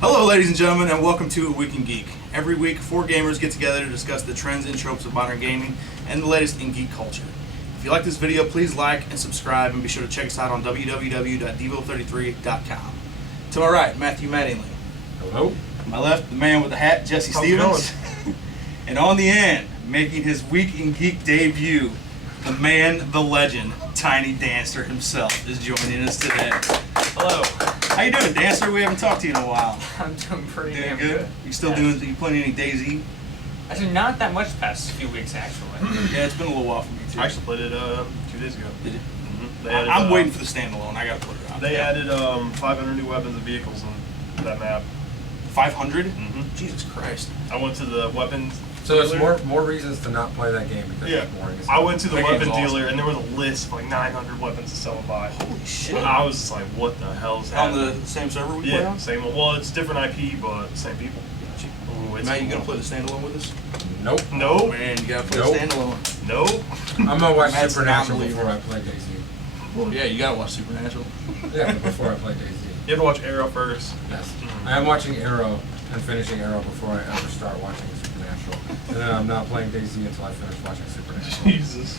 Hello, ladies and gentlemen, and welcome to A Week in Geek. Every week, four gamers get together to discuss the trends and tropes of modern gaming and the latest in geek culture. If you like this video, please like and subscribe, and be sure to check us out on www.devo33.com. To my right, Matthew Mattingly. Hello. To my left, the man with the hat, Jesse Stevens. And on the end, making his Week in Geek debut, the man, the legend, Tiny Dancer himself is joining us today. Hello. How you doing, Dancer? We haven't talked to you in a while. I'm doing pretty Doing damn good? You still you playing any DayZ? Actually, not that much past few weeks, actually. Yeah, it's been a little while for me too. I actually played it 2 days ago. Did you? Mm-hmm. I'm waiting for the standalone. I gotta put it out. They added 500 new weapons and vehicles on that map. 500? Mm-hmm. Jesus Christ. I went to the weapons. So there's dealer. more reasons to not play that game because it's boring. I went to the That weapon game's dealer awesome. and there was a list of like 900 weapons to sell and buy. Holy shit. I was just like, what the hell is On happening? the same server we play Yeah, on? same one. Well, it's different IP, but same people. Ooh, it's Matt, you cool. gonna play the standalone with us? Nope. Oh, Nope. man, you gotta play Nope. the standalone. Nope. I'm gonna watch Matt's Supernatural non-believer. before I play DayZ. Well, yeah, you gotta watch Supernatural. Yeah, before I play DayZ. You have to watch Arrow first. Yes. Mhm. I am watching Arrow and finishing Arrow before I ever start watching Supernatural. And then I'm not playing DayZ until I finish watching Supernatural. Jesus.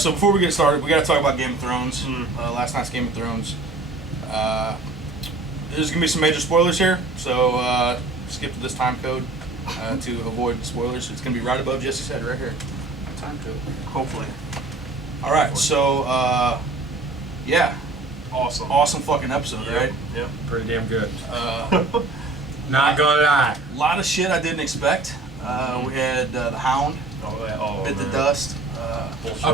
So before we get started, we gotta talk about Game of Thrones. Mm. Last night's Game of Thrones. There's gonna be some major spoilers here, so skip to this time code to avoid spoilers. It's gonna be right above Jesse's head, right here. Time code. Hopefully. All right, so yeah, Awesome. fucking episode, right? Yep. Pretty damn good. A Not gonna lie. lot of shit I didn't expect. We had the Hound bit the man. dust. Bullshit.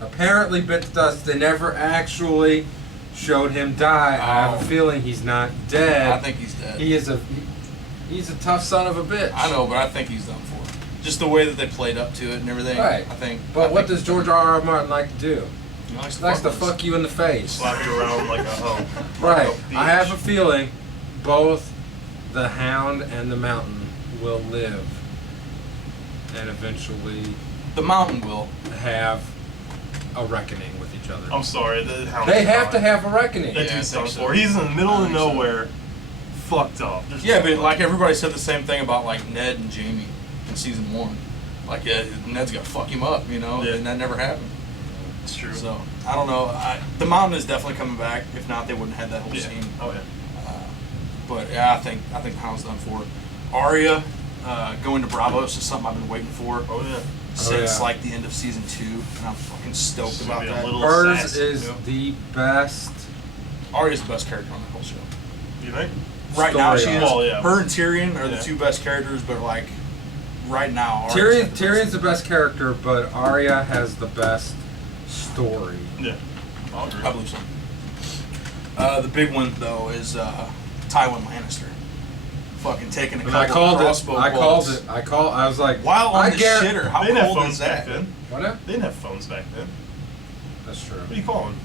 Apparently bit the dust. They never actually showed him die. I have a feeling he's not dead. I think he's dead. He's a tough son of a bitch. I know, but I think he's done for. Just the way that they played up to it and everything. Right. I think. But what does George R.R. Martin like to do? He likes He likes to us. fuck you in the face. Slap you around like a hoe. Right. Like a I have a bitch. feeling both the Hound and the Mountain will live and eventually The Mountain will. have a reckoning with each other. I'm sorry. The Hound They is have fine. to have a reckoning. That Yeah, I dude's think done so. for. He's in the middle I of think so. nowhere, fucked up. There's Yeah, no but way. like everybody said the same thing about like Ned and Jamie in season 1. Like Ned's gonna fuck him up, you know, Yeah. and that never happened. It's true. So I don't know. The Mountain is definitely coming back. If not, they wouldn't have that whole Yeah. scene. Oh yeah. But yeah, I think the Hound's done for. Arya going to Bravos is something I've been waiting for Oh yeah. since yeah. like the end of season 2, and I'm fucking stoked It's about gonna be a that. little Hers sass, is you know? the best. Arya's the best character on the whole show. You think? Right now, she Story is. arc. Oh, yeah. Her and Tyrion are the Yeah. two best characters, but like right now, Arya's got the Tyrion's best. the best character, but Arya has the best story. Yeah. I'll agree. I believe so. The big one though is Tywin Lannister. Fucking taking a And couple I called of crossbow it. bolts. I was like, While on I the guar- shitter, how They didn't have cold phones is back that? then. What now? They didn't have phones back then. That's true. What are you calling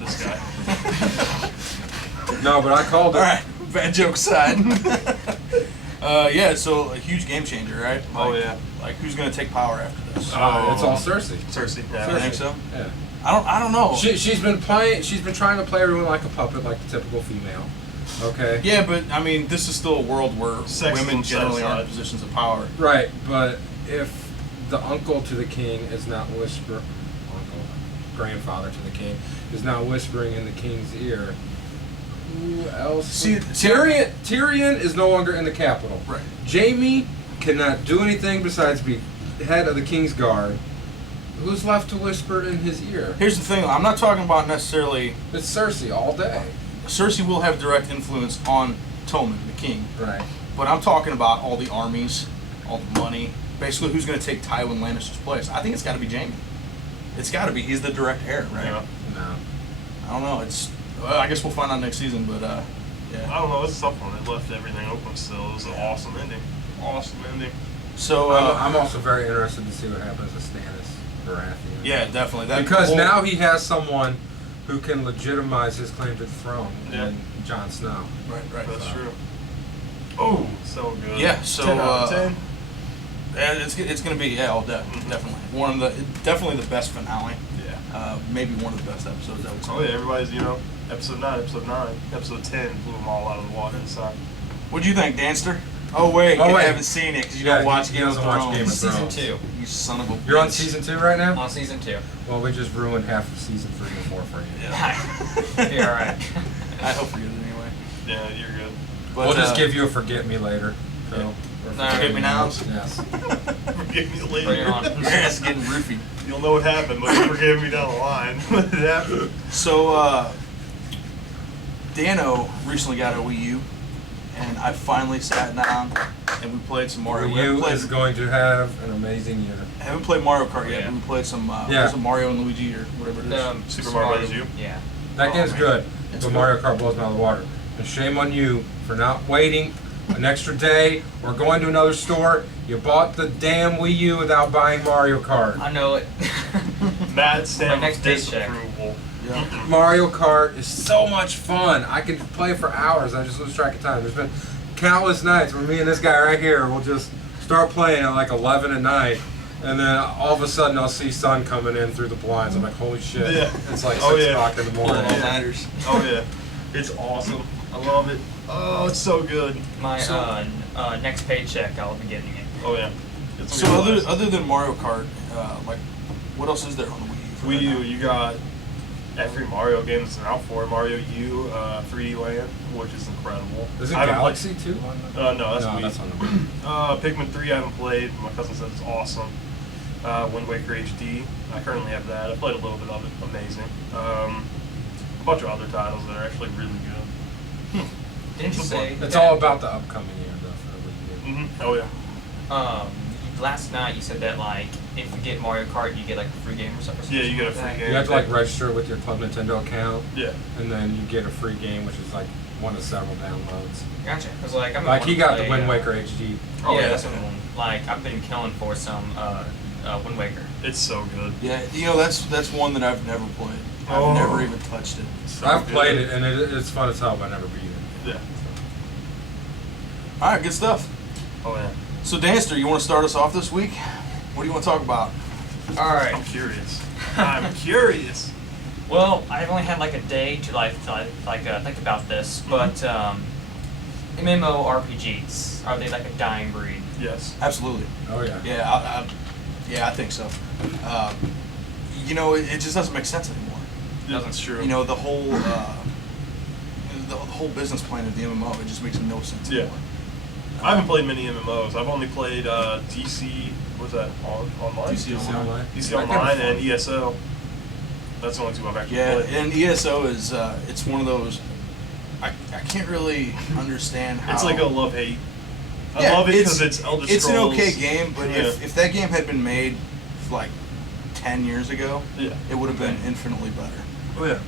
this guy? No, but I called it. All right, bad joke aside. Yeah, so a huge game changer, right? Oh, Like- yeah. Like who's gonna take power after this? It's all Cersei. Cersei. I Yeah. think so. Yeah. I don't know. She's been trying to play everyone like a puppet, like the typical female. Okay. Yeah, but I mean, this is still a world where Sexism women generally set aren't in aside. positions of power. Right, but if the uncle to the king is not grandfather to the king is not whispering in the king's ear, who else? See, Tyrion is no longer in the capital. Right. Jaime cannot do anything besides be head of the king's guard. Who's left to whisper in his ear? Here's the thing, I'm not talking about necessarily. It's Cersei all day. Cersei will have direct influence on Tommen, the king, Right. but I'm talking about all the armies, all the money. Basically, who's going to take Tywin Lannister's place? I think it's got to be Jaime. It's got to be. He's the direct heir, right? Yeah. No. I don't know. I guess we'll find out next season, but I yeah. don't know. It's a tough one. It left everything open still. It was an awesome ending. Awesome ending. So I'm also very interested to see what happens to Stannis Baratheon. yeah, definitely. Because whole- now he has someone who can legitimize his claim to the throne Yeah. in Jon Snow. right. That's true. Oh, so good. Yeah, so 10 out of 10. and it's gonna be definitely definitely the best finale. Yeah. Maybe one of the best episodes ever. Oh yeah, everybody's Episode 9, Episode 10 blew them all out of the water this time. What'd you think, Danster? Oh wait, Oh, you wait. haven't seen it because you don't watch he Game of doesn't watch Thrones. Game of Season Thrones. 2. You son of a bitch. You're on season 2 right now? On season 2. Well, we just ruined half of season 3 and 4 for you. Yeah. You're alright. I hope you're good anyway. Yeah, you're good. But, We'll just give you a forget me later. So, or No, forget me now? Yes. Forgive me Bring it later. on. Your ass is getting roofied. You'll know what happened, but forgive me down the line. What happened? So, Dano recently got a Wii U, and I finally sat down and we played some Mario. Wii U is going to have an amazing year. I haven't played Mario Kart yet, Yeah. but we played some, Yeah. some Mario and Luigi or whatever it is. Super Mario Brothers U? Yeah. That Oh, game's man. good, It's but good. Mario Kart blows me out of the water. And shame on you for not waiting an extra day or going to another store. You bought the damn Wii U without buying Mario Kart. I know it. Mad stamp My of next paycheck. disapproval. Yeah. Mario Kart is so much fun. I can play for hours. I just lose track of time. There's been countless nights where me and this guy right here will just start playing at like 11 at night, and then all of a sudden I'll see sun coming in through the blinds. I'm like, holy shit! Yeah. It's like Oh, 6 yeah. o'clock in the morning. All nighters. Oh yeah, it's awesome. I love it. Oh, it's so good. My So- next paycheck, I'll be getting it. Oh yeah. It's So gonna be nice. other than Mario Kart, like, what else is there on the Wii U? for Wii right U, now? you got every Mario game that's out for it. Mario U, 3D Land, which is incredible. Is it I haven't Galaxy too? No, that's no, Wii. that's on the Wii. Pikmin 3 I haven't played. My cousin says it's awesome. Wind Waker HD. I currently have that. I played a little bit of it. Amazing. A bunch of other titles that are actually really good. Didn't you say It's that, all about the upcoming year, though, for the Wii U. Oh yeah. last night you said that like if you get Mario Kart you get like a free game or something? Yeah, you get a free like that? game. You have to like register with your Club Nintendo account, Yeah. and then you get a free game, which is like one of several downloads. Gotcha. Cause like I'm Like he got the play, Wind Waker HD. Oh, yeah, yeah. that's what I'm like. I've been killing for some Wind Waker. It's so good. Yeah, you know that's one that I've never played. I've Oh. never even touched it. So I've good. played it, and it's fun as hell, but I never beat it. Yeah. All right, good stuff. Oh yeah. So, Danster, you want to start us off this week? What do you want to talk about? All right. I'm curious. I'm curious. Well, I've only had like a day to think about this, but MMORPGs, are they like a dying breed? Yes. Absolutely. Oh yeah. Yeah, I think so. You know, it just doesn't make sense anymore. That's true. You know, the whole business plan of the MMO, it just makes no sense Yeah. anymore. I haven't played many MMOs. I've only played DC. What's that? Online. DC DC Online. DC That game was Online fun. and ESO. That's the only two I've actually Yeah, played. and ESO is it's one of those. I can't really understand how. It's like a love-hate. I Yeah, love it because it's Elder Scrolls. It's an okay game, but Yeah. if that game had been made like 10 years ago, Yeah. it would have been infinitely better. Oh yeah.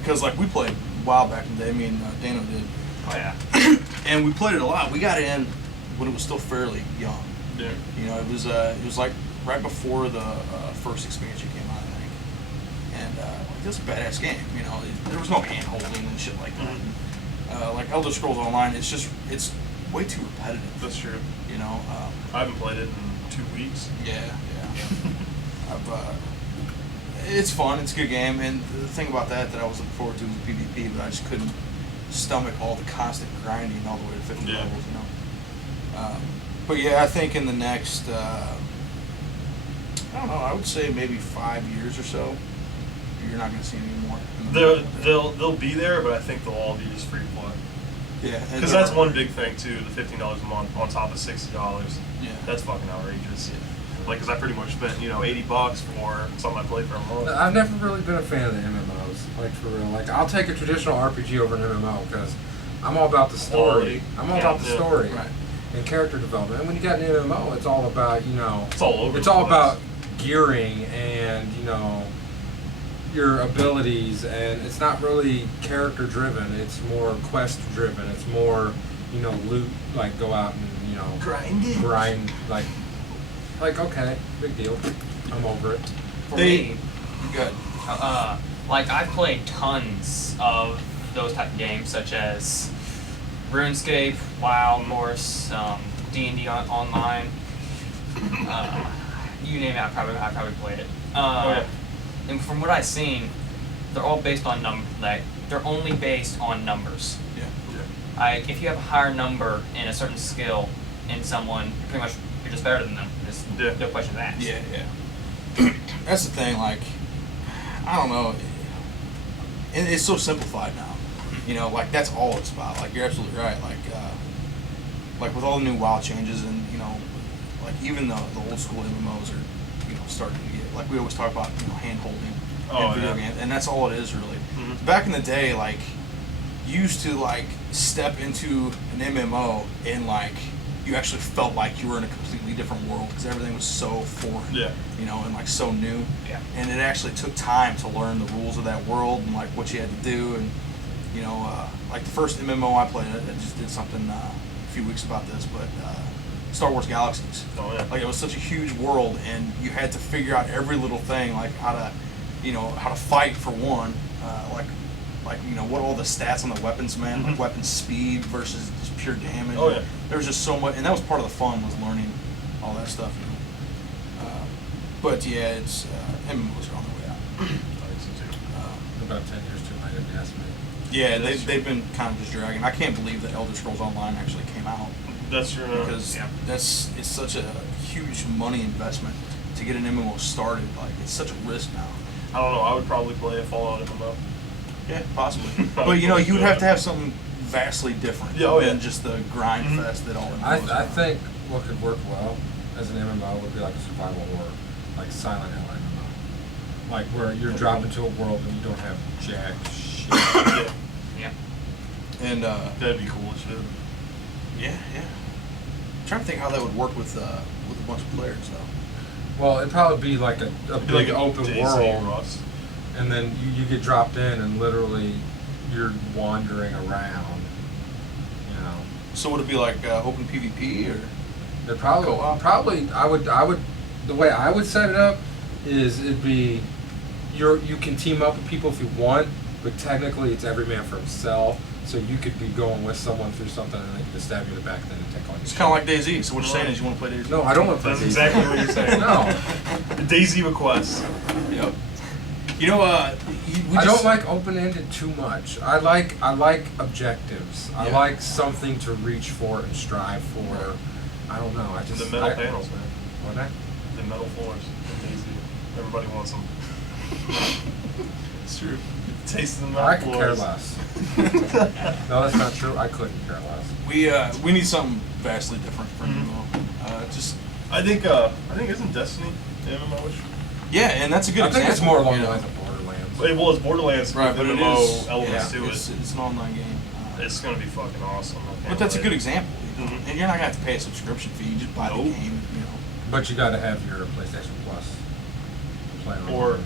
Because like we played WoW back in the day, me and Dano did, Oh yeah. and we played it a lot. We got in when it was still fairly young. Yeah. You know, it was like right before the first expansion came out, I think, and it was a badass game. You know, there was no hand holding and shit like that. Like Elder Scrolls Online, it's way too repetitive. That's true. You know. I haven't played it in 2 weeks. Yeah. It's fun. It's a good game, and the thing about that I was looking forward to was PvP, but I just couldn't stomach all the constant grinding all the way to 50 Yeah. levels. You know. But yeah, I think in the next, I don't know. I would say maybe 5 years or so, you're not going to see any more. They'll be there, but I think they'll all be just free to play. Yeah, Because that's one big thing too. The $15 a month on top of $60. Yeah. That's fucking outrageous. Like, because I pretty much spent $80 for something I played for a month. I've never really been a fan of the MMOs, like for real. Like I'll take a traditional RPG over an MMO because I'm all about the story. Quality. I'm all Yeah, about the yeah. story Right. and character development. And when you got an MMO, it's all about It's all over. It's the all place. about gearing and your abilities, and it's not really character driven. It's more quest driven. It's more loot, like go out and grinding. grind like okay, big deal. I'm over it. For They- me, good. like I've played tons of those type of games, such as RuneScape, WoW, Morse, D&D online. You name it, I probably played it. Oh, yeah. And from what I've seen, they're all based on they're only based on numbers. Yeah. If you have a higher number in a certain skill in someone, you're just better than them. There's no question asked. Yeah, yeah. That's the thing. Like, I don't know. It's so simplified now. You know, like that's all it's about. Like you're absolutely right. Like with all the new WoW changes, and you know, like even the old school MMOs are, you know, starting to get, like we always talk about, you know, hand holding in video games, and that's all it is really. Mm-hmm. Back in the day, like you used to like step into an MMO and like you actually felt like you were in a completely different world because everything was so foreign. Yeah. You know, and like so new. Yeah. And it actually took time to learn the rules of that world and like what you had to do. And you know, like the first MMO I played, I just did something a few weeks about this, but Star Wars Galaxies. Oh yeah. Like it was such a huge world, and you had to figure out every little thing, like how to fight for one, like you know what all the stats on the weapons meant, like weapon speed versus just pure damage. Oh yeah. There was just so much, and that was part of the fun, was learning all that stuff. You know? But yeah, it's MMOs are on their way out. I think so too. About 10 years too late, if you ask me. Yeah, they've been kind of just dragging. I can't believe that Elder Scrolls Online actually came out. That's true. Because it's such a huge money investment to get an MMO started. Like it's such a risk now. I don't know. I would probably play a Fallout MMO. Yeah, possibly. But you know, you would have to have something vastly different than just the grind fest that all MMOs I are. think what could work well as an MMO would be like a survival horror, like Silent Hill MMO. Like where you're dropped into a world and you don't have jack shit. Yeah. Yeah. And That'd be cool as shit. yeah. I'm trying to think how that would work with a bunch of players though. Well, it'd probably be like a It'd be big like an open DayZ world, Rust. and then you get dropped in and literally you're wandering around, you know. So would it be like open PvP or? It probably I would the way I would set it up is it'd be you can team up with people if you want, but technically it's every man for himself. So you could be going with someone through something and they could just stab you in the back and then take all your It's shit. kind of like DayZ. So what you're saying is you want to play DayZ? No, I don't want to play That's DayZ. exactly what you're saying. No. DayZ requests. Yep. You know, I don't like open-ended too much. I like objectives. I Yeah. like something to reach for and strive for. I don't know. The metal panels, man. What that? The metal floors in DayZ. Everybody wants them. It's true. Taste the metal I could care floors. less. No, that's not true. I couldn't care less. We need something vastly different for Mhm. MMO. Just I think isn't Destiny MMO-ish? yeah, and that's a good I example. think it's more along you the know. lines of Borderlands. Well, it's Borderlands Right, with but it MMO is elements to it's an online game. It's gonna be fucking awesome. I can't But that's a wait. good example. You know? Mhm. And you're not gonna have to pay a subscription fee. You just buy the Nope. game. You know. But you got to have your PlayStation Plus. To play Or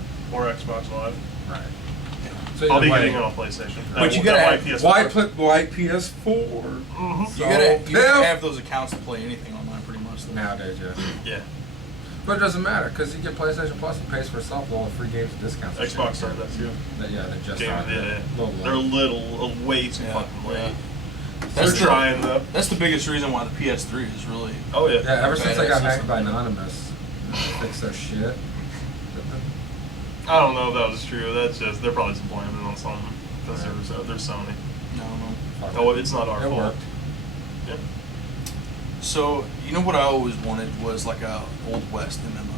Xbox Live. right. Yeah. So I'll be either way, getting it on PlayStation. But you gotta have- why PS4? Mm-hmm. You gotta Yeah. have those accounts to play anything online, pretty much. though. Nowadays, yeah. Yeah. But it doesn't matter because you get PlayStation Plus and pays for itself with all the free games and discounts. and Xbox shit. started that too. Yeah, they just Game, started. yeah. Little They're late. way too Yeah, fucking late. yeah. They're That's the- trying though. That's the biggest reason why the PS3 is really. Oh yeah. Yeah, ever since they Badass got hacked system. by Anonymous, they fixed their shit. I don't know if that was true. That's just they're probably just blaming it on something because they're Sony. No. Oh, it's not our It fault. worked. Yeah. So you know what I always wanted was like a Old West MMO.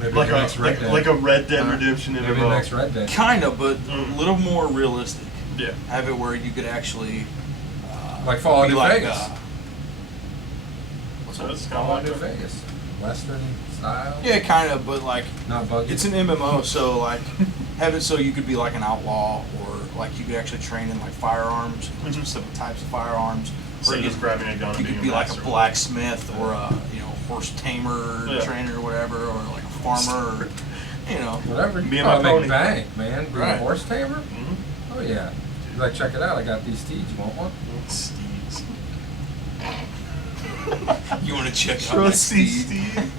Maybe Like the next Red Dead. like a Red Dead Redemption Maybe the MMO. next Red Dead. Kinda, but a little more realistic. Yeah. Have it where you could actually Like Fallout be New like, Vegas. what's So that? it's kind of Fallout like New that. Vegas. Western style. Yeah, kind of, but like Not buggy. it's an MMO, so like have it so you could be like an outlaw, or like you could actually train in like firearms, like specific types of firearms. So Or you're just grabbing a gun and you being could be like a master. blacksmith or a horse tamer Yeah. trainer or whatever, or like a farmer, or Whatever. You Me and my probably pony. make bank, man. Being Right. a horse tamer? Mhm. Oh yeah. You're like, check it out. I got these steeds. You want one? Steeds. You want to check out Sure, my see steed? Steve.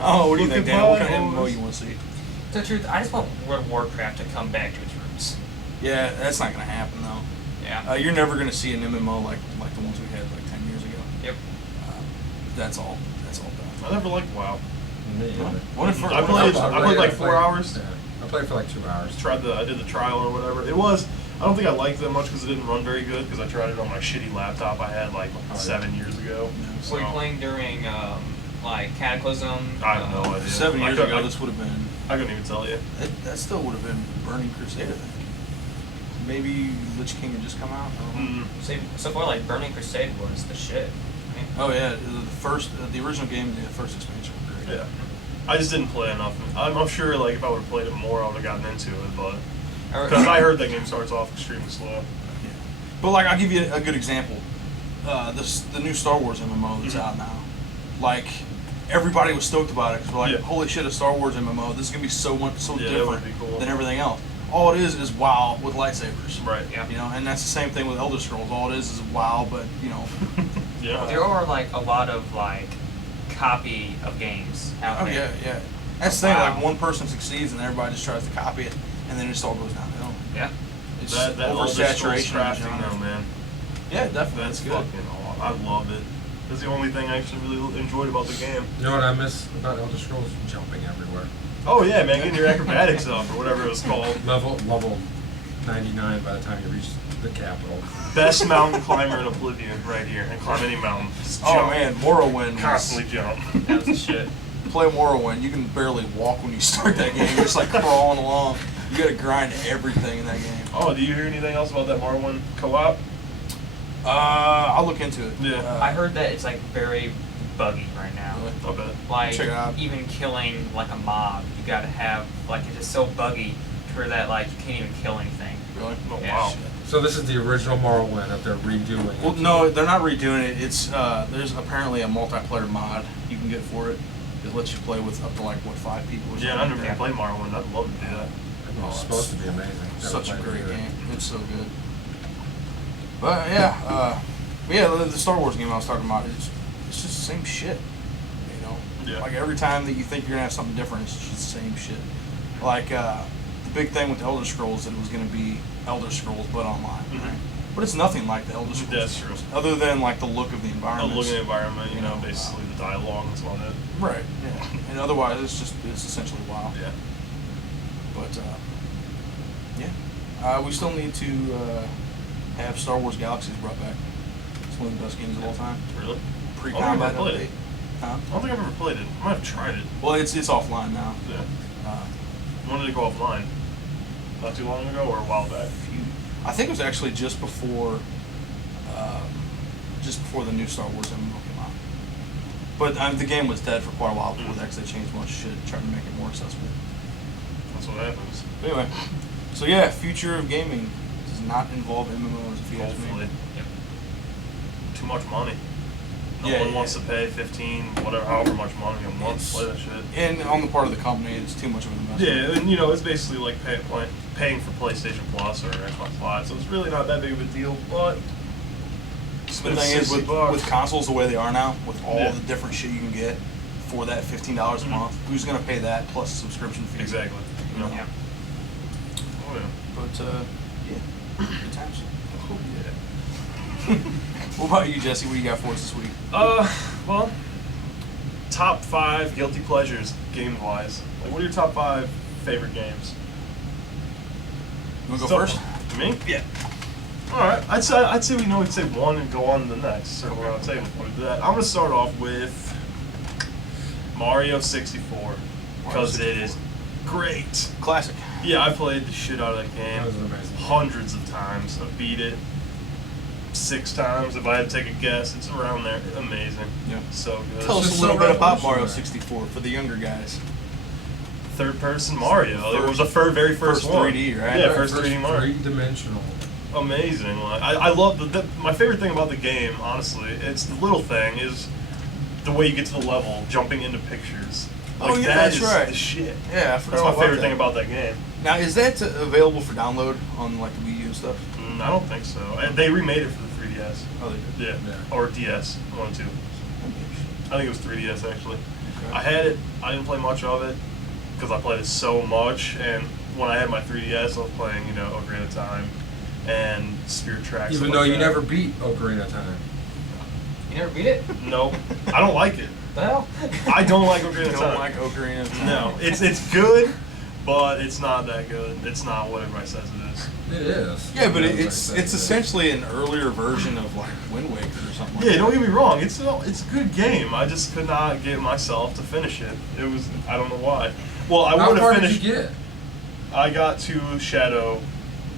Oh, what do you Look think, at Dan? What my kind of MMO horse. you want to see? The truth, I just want World of Warcraft to come back to its roots. Yeah, that's not gonna happen though. Yeah. You're never gonna see an MMO like the ones we had like 10 years ago. Yep. That's all done. I never liked WoW. Me either. What if I played like 4 hours. Yeah. I played for like 2 hours. I did the trial or whatever. It was. I don't think I liked it that much because it didn't run very good because I tried it on my shitty laptop I had like 7 years ago. So. Were you playing during like Cataclysm? I have no idea. 7 years ago, this would have been. I couldn't even tell you. That still would have been Burning Crusade, I think. Maybe Lich King had just come out. I don't know. So far, like Burning Crusade was the shit. I mean, Oh yeah, the original game, the first expansion was great. Yeah. I just didn't play enough. I'm sure like if I would have played it more, I would have gotten into it, but because I heard that game starts off extremely slow. Yeah. But like, I'll give you a good example. The new Star Wars MMO that's out now. Like, everybody was stoked about it because we're like, holy shit, a Star Wars MMO. This is gonna be so different than everything else. All it is WoW with lightsabers. Right. Yeah. You know, and that's the same thing with Elder Scrolls. All it is WoW, but you know. Yeah. There are like a lot of like copy of games out Oh there. yeah. That's the thing. Like, one person succeeds and everybody just tries to copy it, and then it just all goes downhill. Yeah. It's that oversaturation of the crafting genre. though, man. Yeah, definitely. That's good. fucking awesome. I love it. That's the only thing I actually really enjoyed about the game. You know what I miss about Elder Scrolls? Jumping everywhere. Oh yeah, man, getting your acrobatics up or whatever it was called. Level 99 by the time you reach the capital. Best mountain climber in Oblivion right here, and climb any mountain. Just Oh jump. man, Morrowind. Constantly jump. That was the shit. Play Morrowind. You can barely walk when you start that game. You're just like crawling along. You got to grind everything in that game. Oh, do you hear anything else about that Morrowind co-op? I'll look into it. Yeah. I heard that it's like very buggy right now. Really? I bet. Like Check it out. even killing like a mob, you gotta have like it's just so buggy for that like you can't even kill anything. Really? Oh, Yeah. wow. So this is the original Morrowind that they're redoing. Well, no, they're not redoing it. It's there's apparently a multiplayer mod you can get for it. It lets you play with up to like 5 people. Or Yeah, I've never Yeah. played Morrowind. I'd love to do that. It's supposed to be amazing. Never Such a played it great either. game. It's so good. But yeah, the Star Wars game I was talking about, it's just the same shit. You know? Yeah. Like every time that you think you're gonna have something different, it's just the same shit. Like the big thing with Elder Scrolls that it was gonna be Elder Scrolls but online. Mhm. Right? But it's nothing like the Elder Scrolls. That's true. Other than like the look of the I environment. look at the environment, you know, You know, basically the dialogue and on it. Right. Yeah. And otherwise, it's essentially WoW. Yeah. But we still need to have Star Wars Galaxies brought back. It's one of the best games of all time. Really? Pre-combat played update. it. Huh? I don't think I've ever played it. I might have tried it. Well, it's offline now. Yeah. Uh, When did it go offline? Not too long ago or a while back? I think it was actually just before the new Star Wars MMO came out. But the game was dead for quite a while before they actually changed a bunch of shit, trying to make it more accessible. That's what happens. But anyway, so yeah, future of gaming does not involve MMOs, if you ask Hopefully. me. Too much money. No Yeah, one yeah. wants to pay 15, however much money a month to play that shit. And on the part of the company, it's too much of an investment. Yeah, and you know, it's basically like paying for PlayStation Plus or Xbox Live, so it's really not that big of a deal, but The thing is, with consoles the way they are now, with all Yeah. the different shit you can get for that $15 a month, who's going to pay that plus a subscription fee? Exactly. You know? Yeah. Oh, yeah. But, yeah, good times. Oh, yeah. What about you, Jesse? What do you got for us this week? Well, top 5 guilty pleasures game-wise. Like, what are your top 5 favorite games? You want to go So- first? Me? Yeah. All right. I'd say we'd say one and go on to the next. Circle around the table. We'll do that. I'm gonna start off with Mario 64 because it is great. Classic. Yeah, I played the shit out of that game That was amazing. hundreds of times. I beat it 6 times. If I had to take a guess, it's around there. Amazing. Yeah. So good. Tell us just a little so bit about Mario revolutionary. 64 for the younger guys. Third-person Mario. It was the very first First one. 3D, right? Yeah, Right, first 3D Mario. Three-dimensional. Amazing. Like, I love my favorite thing about the game, honestly, it's the little thing is the way you get to the level, jumping into pictures. Like, Oh, yeah, that that's is right. the shit. Yeah, I forgot That's my about favorite that. thing about that game. Now, is that available for download on like the Wii U and stuff? I don't think so. And they remade it for the 3DS. Oh, they did. Yeah. Yeah. Or DS. One, two. I think it was 3DS actually. Okay. I had it. I didn't play much of it because I played it so much. And when I had my 3DS, I was playing, Ocarina of Time and Spirit Tracks. Even stuff though like you that. never beat Ocarina of Time. You never beat it? No, I don't like it. The hell? I don't like Ocarina You of don't Time. like Ocarina of Time? No, it's good, but it's not that good. It's not what everybody says it is. It is. Yeah, but Everybody it's says it is. essentially an earlier version of like Wind Waker or something. Like Yeah, that. don't get me wrong. It's a good game. I just could not get myself to finish it. It was, I don't know why. Well, I How would far have did finished. you get? I got to Shadow.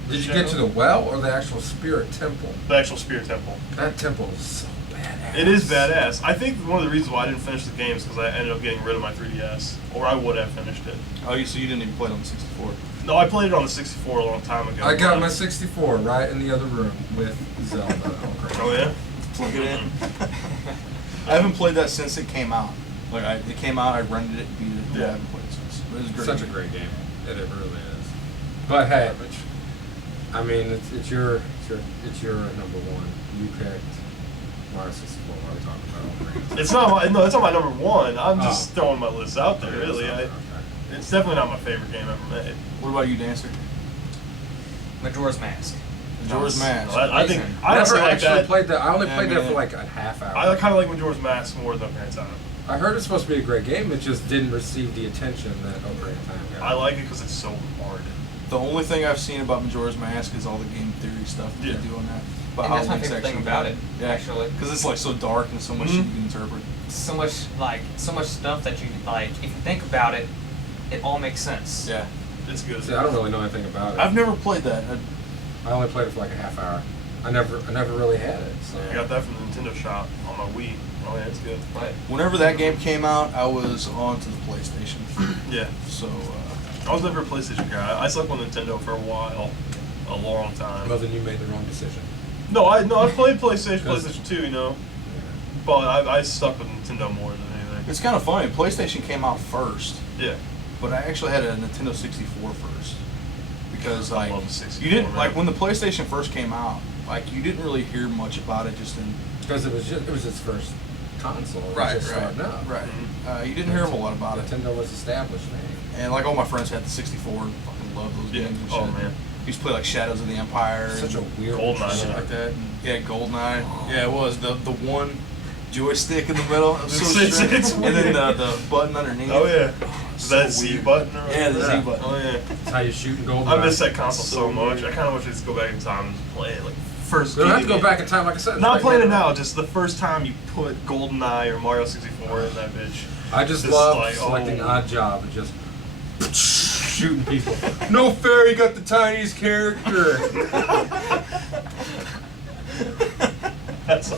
Did you get to the well or the actual spirit temple? The actual Spirit Temple. That temple is so badass. It is badass. I think one of the reasons why I didn't finish the game is because I ended up getting rid of my 3DS, or I would have finished it. Oh, so you didn't even play it on the 64? No, I played it on the 64 a long time ago. I got my 64 right in the other room with Zelda. Oh yeah. Plug it in. I haven't played that since it came out. Like it came out, I rented it, beat it. Yeah. I haven't played it since. But it was a great. Such a game. great game. It really is. But hey, I mean, it's your number one. You picked Mario 64. What are we talking about? It's not my it's not my number one. I'm just Oh. throwing my list out there. Really, Okay. it's definitely not my favorite game ever made. What about you, Dancer? Majora's Mask. Majora's Mask. No, I think Amazing. I never honestly like actually that. played that. I only Yeah, played that man. for like a half hour. I kind of like Majora's Mask more than Ocarina of Time. I heard it's supposed to be a great game. It just didn't receive the attention that Ocarina of Time got. I like it because it's so hard. The only thing I've seen about Majora's Mask is all the game theory stuff that Yeah. they do on that. About And that's my Link's favorite thing actually about done. it, Yeah, actually. because it's like so dark and so much shit you can interpret. So much stuff that you like. If you think about it, it all makes sense. Yeah, It's good. See, I don't really know anything about it. I've never played that. I only played it for like a half hour. I never really had it. So. I got that from the Nintendo shop on my Wii. Oh yeah, it's good. But Whenever that game came out, I was on to the PlayStation. Yeah. So I was never a PlayStation guy. I stuck with Nintendo for a while, a long time. Well, then you made the wrong decision. No, I played PlayStation 2, you know, but I stuck with Nintendo more than anything. it's kind of funny. PlayStation came out first, Yeah. but I actually had a Nintendo 64 first because I like love the 64, you didn't man. like when the PlayStation first came out. Like you didn't really hear much about it just in Because it was its first console. It was just starting out. right. Mhm. You didn't hear a whole lot about it. Nintendo was established, man. And like all my friends had the 64 and fucking loved those Yeah. games and Oh, shit. man. Used to play like Shadows of the Empire. Such a and weird Goldeneye. shit controller. like that. And, yeah, Goldeneye. Yeah, it was the one joystick in the middle. It was so It's- strange. it's And then the button underneath. Oh yeah. Is so that Z weird. button? Or Yeah, the Z whatever? button. Oh yeah. That's how you shoot in Goldeneye. I miss that console so So much. weird. I kind of wish I could go back in time and play it like first. You don't have to game. go back in time, like I said. it's Not right playing it there. now. Just the first time you put GoldenEye or Mario 64 in that bitch. I just Just love like, selecting oh. Odd Job and just shooting people. No fair, you got the tiniest character. That's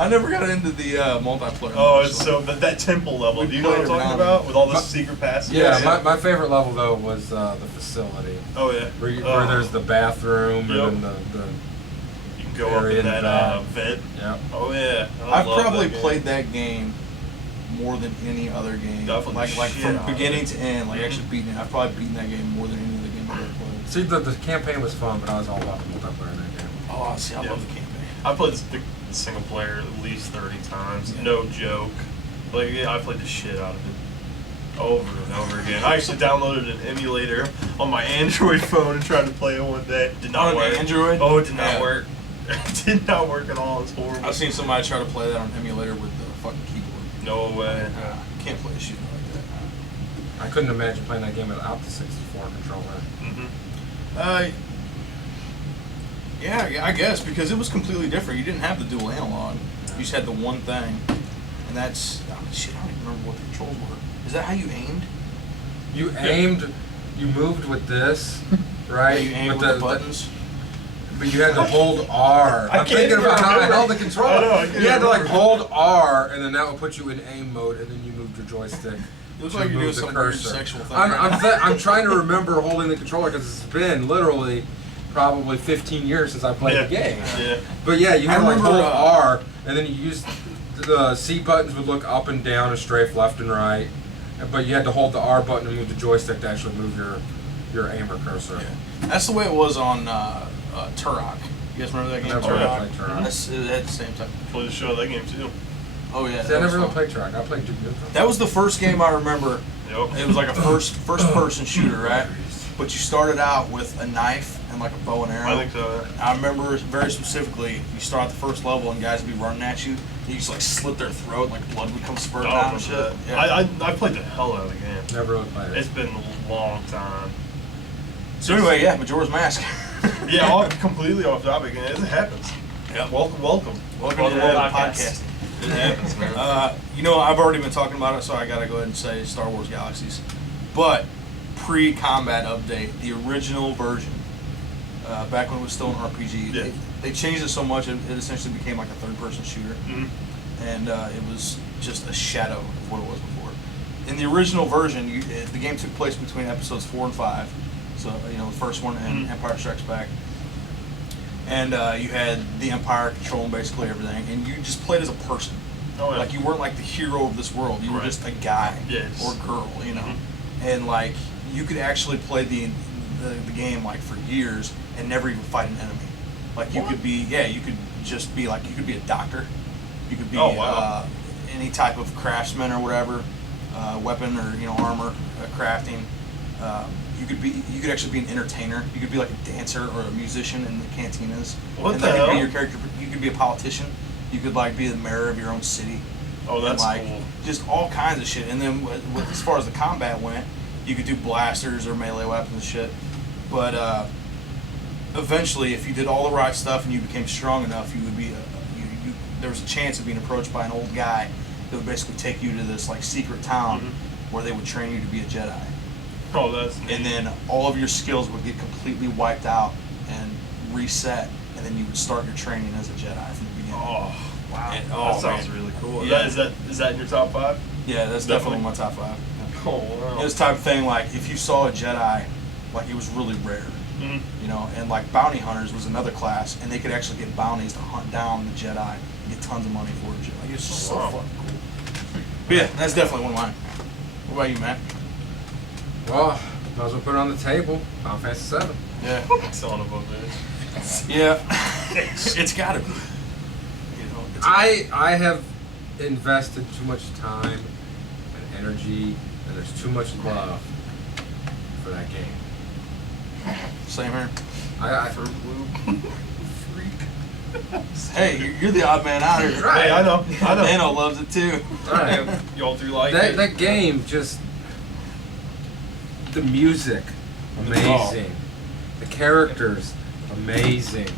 I never got into the multiplayer. oh, mode, it's so- so that temple level. We Do you know what I'm played it talking around. about? With all the My- secret passages. Yeah, Yeah. my favorite level though was the facility Oh yeah. where there's the bathroom Yep. and then the You can go up area in in the that back. vent. yeah. Oh yeah. I've love probably that game. played that game more than any other game. Definitely Like shit from out of beginning it. to end, like Mhm. actually beating it. I've probably beaten that game more than any other game I've ever played. See, the campaign was fun, but I was all about the multiplayer in that game. Oh, see, I Yeah. love the campaign. I played the single player at least 30 times. Yeah. No joke. Like yeah, I played the shit out of it over and over again. I actually downloaded an emulator on my Android phone and tried to play it one day. Did not On work. Android? Oh, it did not Yeah. work. It did not work at all. It's horrible. I've seen somebody try to play that on emulator with the fucking keyboard. No way. Can't play a shooter like that. I couldn't imagine playing that game without the 64 controller. Mm-hmm. Yeah, I guess because it was completely different. You didn't have the dual analog. You just had the one thing, and that's shit. I don't even remember what the controls were. Is that how you aimed? You aimed, you moved with this, right? You aimed with the buttons. But you had to hold R. I I'm can't thinking even about how I remember. held the controller. I know, I can't you had to like remember. hold R, and then that would put you in aim mode, and then you moved your joystick. It looks to like you're doing move the some weird cursor. sexual thing. I'm, right I'm, now. I'm trying to remember holding the controller because it's been literally probably 15 years since I played Yeah. the game. Yeah. But yeah, you had I to like remember, hold R, and then you used the C buttons would look up and down and strafe left and right, but you had to hold the R button and move the joystick to actually move your aim or cursor. Yeah. That's the way it was on Turok. You guys remember that game? Never really Turok? played Turok. It had the same type. Played the show of that game too. Oh yeah. See, I that was never really fun. played Turok. I played Duke Nukem. That was the first game I remember. Yep. It was like a first person shooter, right? But you started out with a knife and like a bow and arrow. I think so. I remember very specifically, you start at the first level and guys would be running at you, and you just like slit their throat, and like blood would come spurting out and shit. Yeah. I played the hell out of the game. Never really played it. It's been a long time. So anyway, yeah, Majora's Mask. Yeah, completely off topic, and it happens. Yeah. Welcome. Welcome to the world of podcasting. It happens, man. You know, I've already been talking about it, so I gotta go ahead and say Star Wars Galaxies. But pre-combat update, the original version, back when it was still an RPG, Yeah. they changed it so much it essentially became like a third-person shooter, Mhm. and it was just a shadow of what it was before. In the original version, the game took place between episodes 4 and 5, so the first one and Mhm. Empire Strikes Back. And you had the Empire controlling basically everything, and you just played as a person. Oh, yeah. Like you weren't like the hero of this world. You were Right. just a guy Yes. or girl, Mhm. And like you could actually play the game like for years and never even fight an enemy. Like you could be, you could just be like, you could be a doctor. You could be Oh, wow. any type of craftsman or whatever, weapon or armor crafting. You could actually be an entertainer. You could be like a dancer or a musician in the cantinas. What and the that could be hell? your character. You could be a politician. You could like be the mayor of your own city. Oh, that's and, like, cool. Just all kinds of shit. And then as far as the combat went, you could do blasters or melee weapons and shit. But eventually, if you did all the right stuff and you became strong enough, you would be there was a chance of being approached by an old guy that would basically take you to this like secret town Mhm. where they would train you to be a Jedi. Oh, that's neat. And then all of your skills would get completely wiped out and reset, and then you would start your training as a Jedi from the beginning. Oh, wow. And- that sounds man. really cool. Yeah. Is that in your top 5? Yeah, that's definitely my top 5. Yeah. Oh, wow. It was the type of thing like if you saw a Jedi, like it was really rare, Mhm. and like bounty hunters was another class, and they could actually get bounties to hunt down the Jedi and get tons of money for it. Like it's just so Wow. fucking cool. But yeah, that's definitely one of mine. What about you, Matt? Well, might as well put it on the table. Final Fantasy 7. Yeah, Son of a bitch. yeah, it's gotta be. It's I have invested too much time and energy, and there's too much love for that game. same here. I Fruit Loop. Hey, you're the odd man out here. Right. Hey, I know. Nano loves it too. Alright. Y'all do like that it? that game just the music amazing, the characters amazing,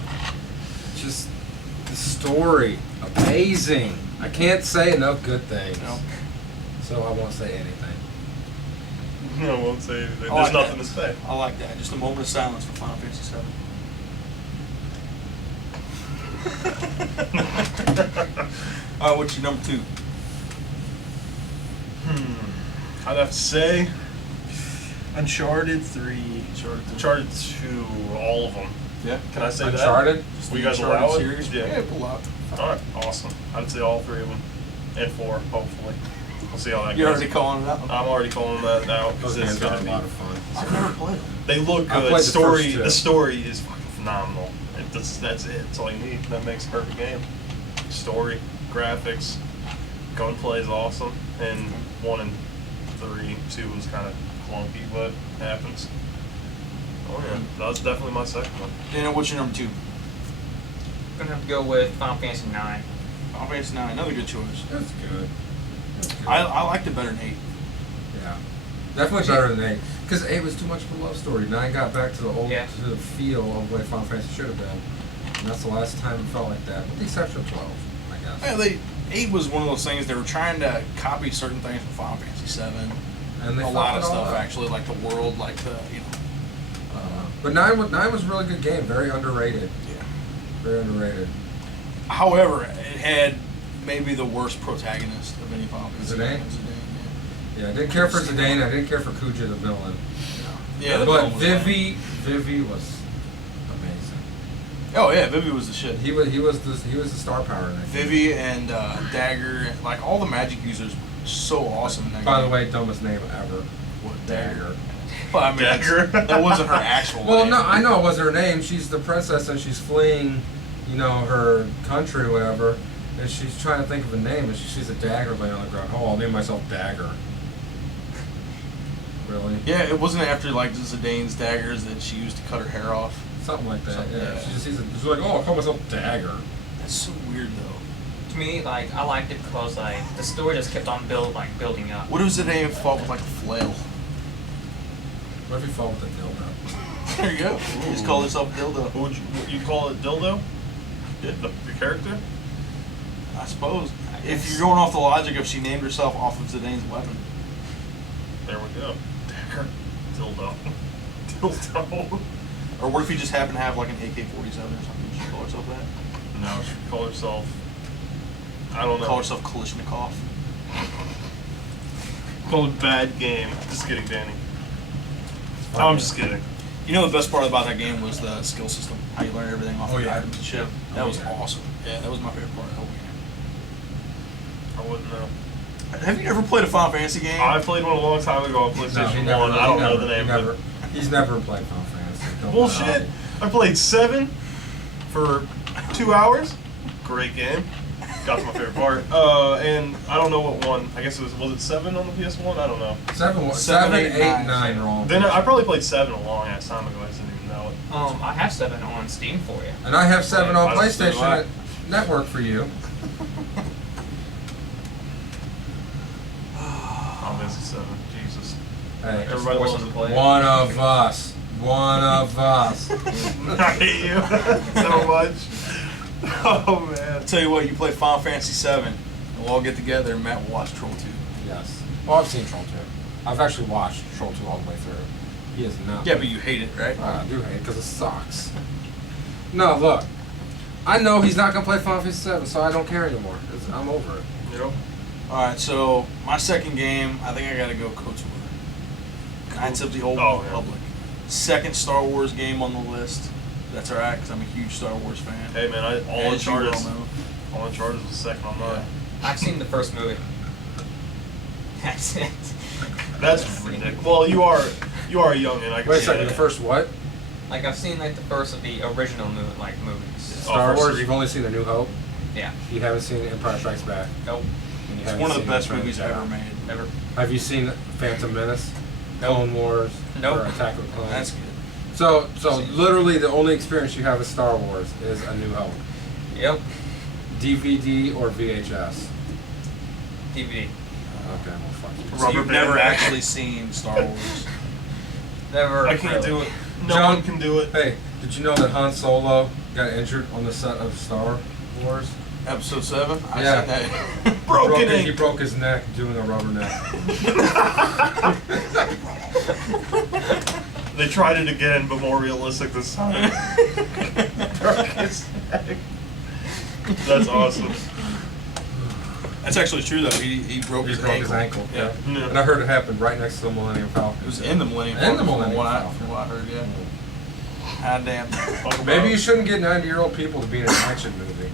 just the story amazing. I can't say enough good things, No. so I won't say anything. No, I won't say anything. I There's like nothing that. to say. I like that. Just a moment of silence for Final Fantasy 7. Alright, what's your number 2? I'd have to say Uncharted 3. Uncharted 2, all of them. Yeah. Can I say Uncharted? that? Will you guys Uncharted allow it? series? Yeah, pull out. Alright, awesome. I'd say all 3 of them. And 4, hopefully. We'll see how that You're goes. already calling it out? I'm already calling that out because Those it's games are gonna a be. lot of fun. I've never played them. They look I good. played the first two. The story is fucking phenomenal. That's it. That's all you need. That makes a perfect game. Story, graphics, gunplay is awesome, and 1 and 3, 2 was kind of clunky, but it happens. Oh yeah, that was definitely my second one. Dana, what's your number 2? I'm gonna have to go with Final Fantasy 9. Final Fantasy 9, another good choice. That's good. That's good. I liked it better than 8. Yeah, definitely better than 8. Because 8 was too much of a love story. 9 got back to the old, Yeah. to the feel of what Final Fantasy should have been, and that's the last time it felt like that. With the exception of 12, I guess. Yeah, 8 was one of those things they were trying to copy certain things from Final Fantasy 7. And they A fucked lot of it all stuff up. actually, like the world, like the But 9 was a really good game. Very underrated. yeah. Very underrated. However, it had maybe the worst protagonist of any Final Fantasy. Zidane? game. Yeah, I didn't care for Zidane. I didn't care for Kuja, the villain. Yeah, the But villain was lame. Vivi was amazing. Oh yeah, Vivi was the shit. He was the star power in that game. Vivi and Dagger, like all the magic users, were so awesome in that By game. the way, dumbest name ever. What, Dagger. Well, I mean, Dagger. that wasn't her actual Well, name. no, I know it wasn't her name. She's the princess and she's fleeing, her country or whatever. And she's trying to think of a name and she sees a dagger laying on the ground. Oh, I'll name myself Dagger. Really? Yeah, it wasn't after like Zidane's daggers that she used to cut her hair off. Something like that. Something, Yeah. yeah. She just sees it. She's like, oh, I call myself Dagger. That's so weird though. To me, like I liked it because like the story just kept on building up. What was the name? Fought with like a flail. What if you fall with a dildo? There you go. You just call yourself dildo. What would you call it? Dildo? The character? I suppose. I If guess. you're going off the logic of she named herself off of Zidane's weapon. There we go. Dagger. Dildo. Dildo. Or what if you just happen to have like an AK-47 or something? She call herself that? No, she call herself. I don't know. Call herself Kalishnikov. Call it bad game. Just kidding, Danny. I'm just kidding. You know the best part about that game was the skill system. How you learn everything off Oh, the yeah. items and shit. That Oh, was yeah. awesome. Yeah, that was my favorite part of the whole game. I wouldn't know. Have you ever played a Final Fantasy game? I played one a long time ago on PlayStation 1. I don't know the name of it. He's never played Final Fantasy. Don't Bullshit. I played 7 for 2 hours. Great game. Got to my favorite part. And I don't know what one. I guess it was it 7 on the PS1? I don't know. 7, 8, 8, 9 9 wrong. Then I probably played 7 a long ass time ago. I just didn't even know it. I have 7 on Steam for you. And I have 7 on I just do PlayStation that. Network for you. I'm busy 7. Jesus. Hey, Everybody Force loves them it. to play. one of us. One of us. I hate you so much. Oh man. I'll tell you what, you play Final Fantasy 7, and we'll all get together and Matt will watch Troll 2. Yes. Well, I've seen Troll 2. I've actually watched Troll 2 all the way through. He is not. Yeah, but you hate it, right? I do hate it because it sucks. No, look. I know he's not going to play Final Fantasy 7, so I don't care anymore. I'm over it. Yep. Alright, so my second game, I think I gotta go KOTOR. Knights of the Old Oh, yeah. Republic. Second Star Wars game on the list. That's alright, because I'm a huge Star Wars fan. Hey man, As you Uncharted. well know. All Uncharted was the second on mine. I've seen the first movie. That's it. That's ridiculous. Well, you are a youngin'. I can Wait a see second, that. the first what? Like I've seen like the first of the original movies. Star first Wars, 3. you've only seen A New Hope. Yeah. You haven't seen Empire Strikes Back. Nope. And you It's haven't one of the seen best Return of movies the Jedi. ever made. Never. Have you seen Phantom Menace? Nope. Clone Wars? Nope. Or Attack of the Clones? That's good. So literally the only experience you have with Star Wars is A New Hope. Yep. DVD or VHS? DVD. Okay, well fuck you. So Rubber you've band never back. actually seen Star Wars. Never. I can't do it. No John- one can do it. Hey, did you know that Han Solo got injured on the set of Star Wars? Episode 7? I Yeah. seen that. He broke his neck doing a rubber neck. They tried it again, but more realistic this time. Broke his neck. That's awesome. That's actually true though. He broke He his broke ankle. his ankle. Yeah. Yeah. And I heard it happened right next to the Millennium Falcon. It was in the Millennium In the Falcon, Millennium from what Falcon. from what I heard, yeah. God damn. Talk about- Maybe you shouldn't get 90-year-old people to be in an action movie.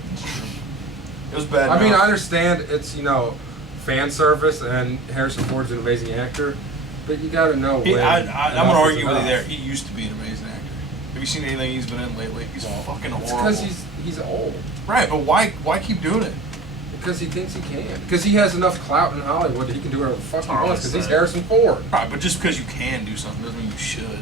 It was bad. I mean, enough. I understand it's, fan service and Harrison Ford's an amazing actor, but you gotta know when. I'm enough gonna is argue with you enough. there. He used to be an amazing actor. Have you seen anything he's been in lately? He's fucking It's horrible. because he's old. Right, but why keep doing it? Because he thinks he can. Because he has enough clout in Hollywood that he can do whatever the fuck he Thomas wants. Because he's said. Harrison Ford. Right, but just because you can do something doesn't mean you should.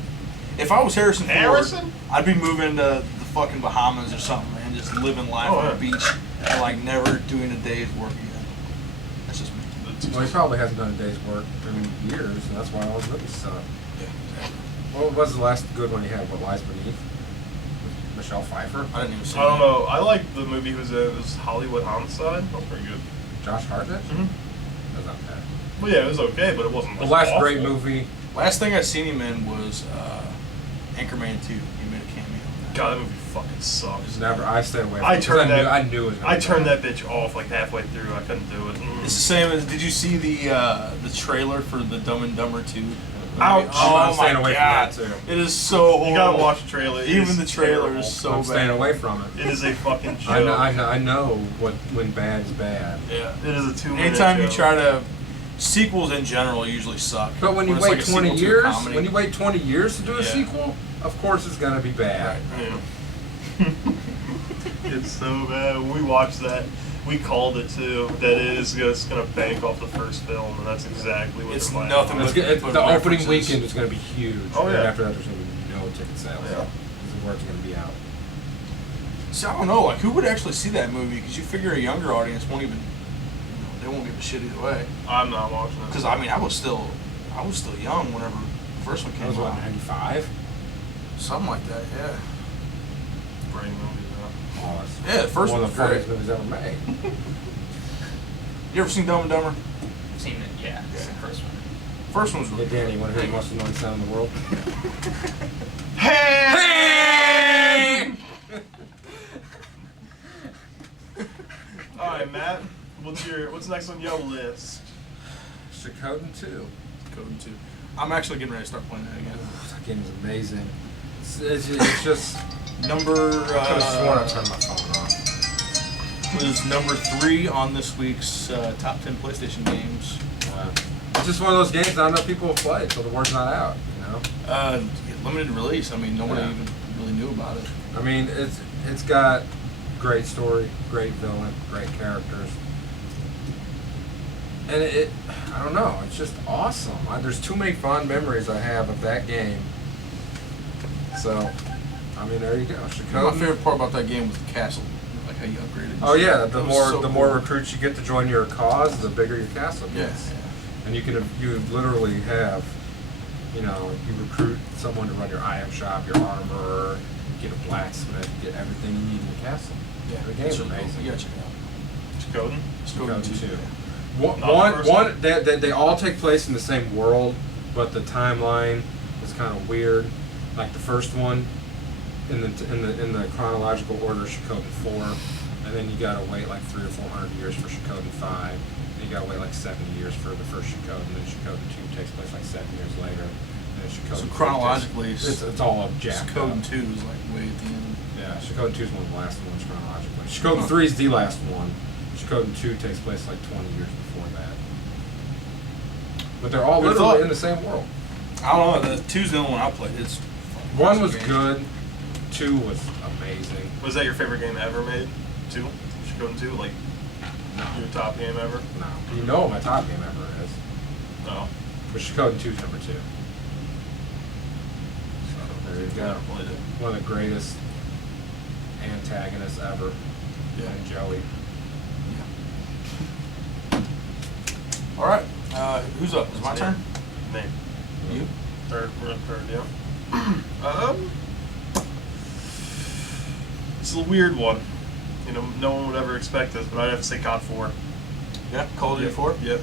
If I was Harrison Ford, Harrison? I'd be moving to the fucking Bahamas or something, man. Just living life Oh, on yeah. the beach and like never doing a day's work again. That's just me. Well, he probably hasn't done a day's work in years, and that's why all his movies suck. Yeah, exactly. What was the last good one he had? What Lies Beneath? With Michelle Pfeiffer? I didn't even see I don't that. know. I like the movie he was in. It was Hollywood Homicide. That was pretty good. Josh Hartnett? Mm-hmm. That's not bad. Well, yeah, it was okay, but it wasn't. The like, last awful. great movie. Last thing I seen him in was Anchorman 2. He made a cameo. in that. God, that movie fucking sucks. Is never. I stayed away from I it 'cause turned that. I knew it was gonna I be turned bad. that bitch off like halfway through. I couldn't do it. It's the same as. Did you see the trailer for the Dumb and Dumber 2? Ouch. Oh I'm my staying away from god! that, too. It is so horrible. You gotta watch the trailer. It Even is the trailer terrible. is so I'm bad. staying away from it. It is a fucking joke. I know when bad is bad. Yeah. It is a 2-minute Anytime you joke. try to, sequels in general usually suck. But when you it's wait like a 20 sequel to a years, comedy. when you wait 20 years to do a Yeah. sequel, of course it's gonna be bad. Right. Yeah. It's so bad. When we watched that, we called it too. That it is just gonna bank off the first film, and that's exactly what It's they're nothing planning but- It's, but the opening references. weekend is gonna be huge. Oh, and yeah. after that, there's gonna be no ticket sales. Yeah. It's before it's going to be out. So I don't know, like who would actually see that movie? Because you figure a younger audience won't even, they won't give a shit either way. I'm not watching it. Because I mean, I was still young whenever the first one That came was, what, out. 95? Something like that, yeah. Great movie, though. Oh, that's Yeah, the first one one of was the great. funniest movies ever made. You ever seen Dumb and Dumber? I've seen it, yeah. It's the Yeah. first one. First one was Hey, really Danny, you want to hear the most annoying sound in the world? Hey! All right, Matt. What's next on your list? Suikoden 2. Code 2. I'm actually getting ready to start playing that again. That game is amazing. It's just... Number I could have sworn I turned my phone off. was number 3 on this week's top 10 PlayStation games. It's just one of those games not enough people have played, so the word's not out, you know? Limited release. I mean, nobody Yeah. even really knew about it. I mean, it's got great story, great villain, great characters. And I don't know, it's just awesome. There's too many fond memories I have of that game. So, I mean, there you go. My Suikoden. favorite part about that game was the castle, like how you upgraded. Oh yeah, the That was more so the more cool. recruits you get to join your cause, the bigger your castle Yeah, gets. And you literally have, you know, you recruit someone to run your item shop, your armor, get a blacksmith, get everything you need in the castle. yeah. The game's So, amazing. You gotta check it out. Suikoden? Suikoden Suikoden 2. 2. Not the first One, they all take place in the same world, but the timeline is kind of weird. Like the first one, in the chronological order, Suikoden 4, and then you gotta wait like 300 or 400 years for Suikoden 5. And you gotta wait like 70 years for the first Suikoden. And then Suikoden 2 takes place like 7 years later. And then Suikoden So 3 chronologically, it's all up jacked Suikoden up. 2 is like way at the end. Yeah, Suikoden 2 is one of the last ones chronologically. Suikoden 3 is the last one. Suikoden 2 takes place like 20 years before that. But they're all Good literally thought. in the same world. I don't know. The 2's the only one I played. It's One was game. good, 2 was amazing. Was that your favorite game ever made? 2? Suikoden 2? Like, your top game ever? No. You know what my top game ever is. No. But Suikoden 2 is number 2. So there you I go. never played it. One of the greatest antagonists ever. Yeah. And Joey. all right. Who's up? Is it my It's turn? Me. You. Third, we're in third, yeah. It's a weird one. You know, no one would ever expect this, but I'd have to say COD 4. Yeah. Call of Duty 4. Yep.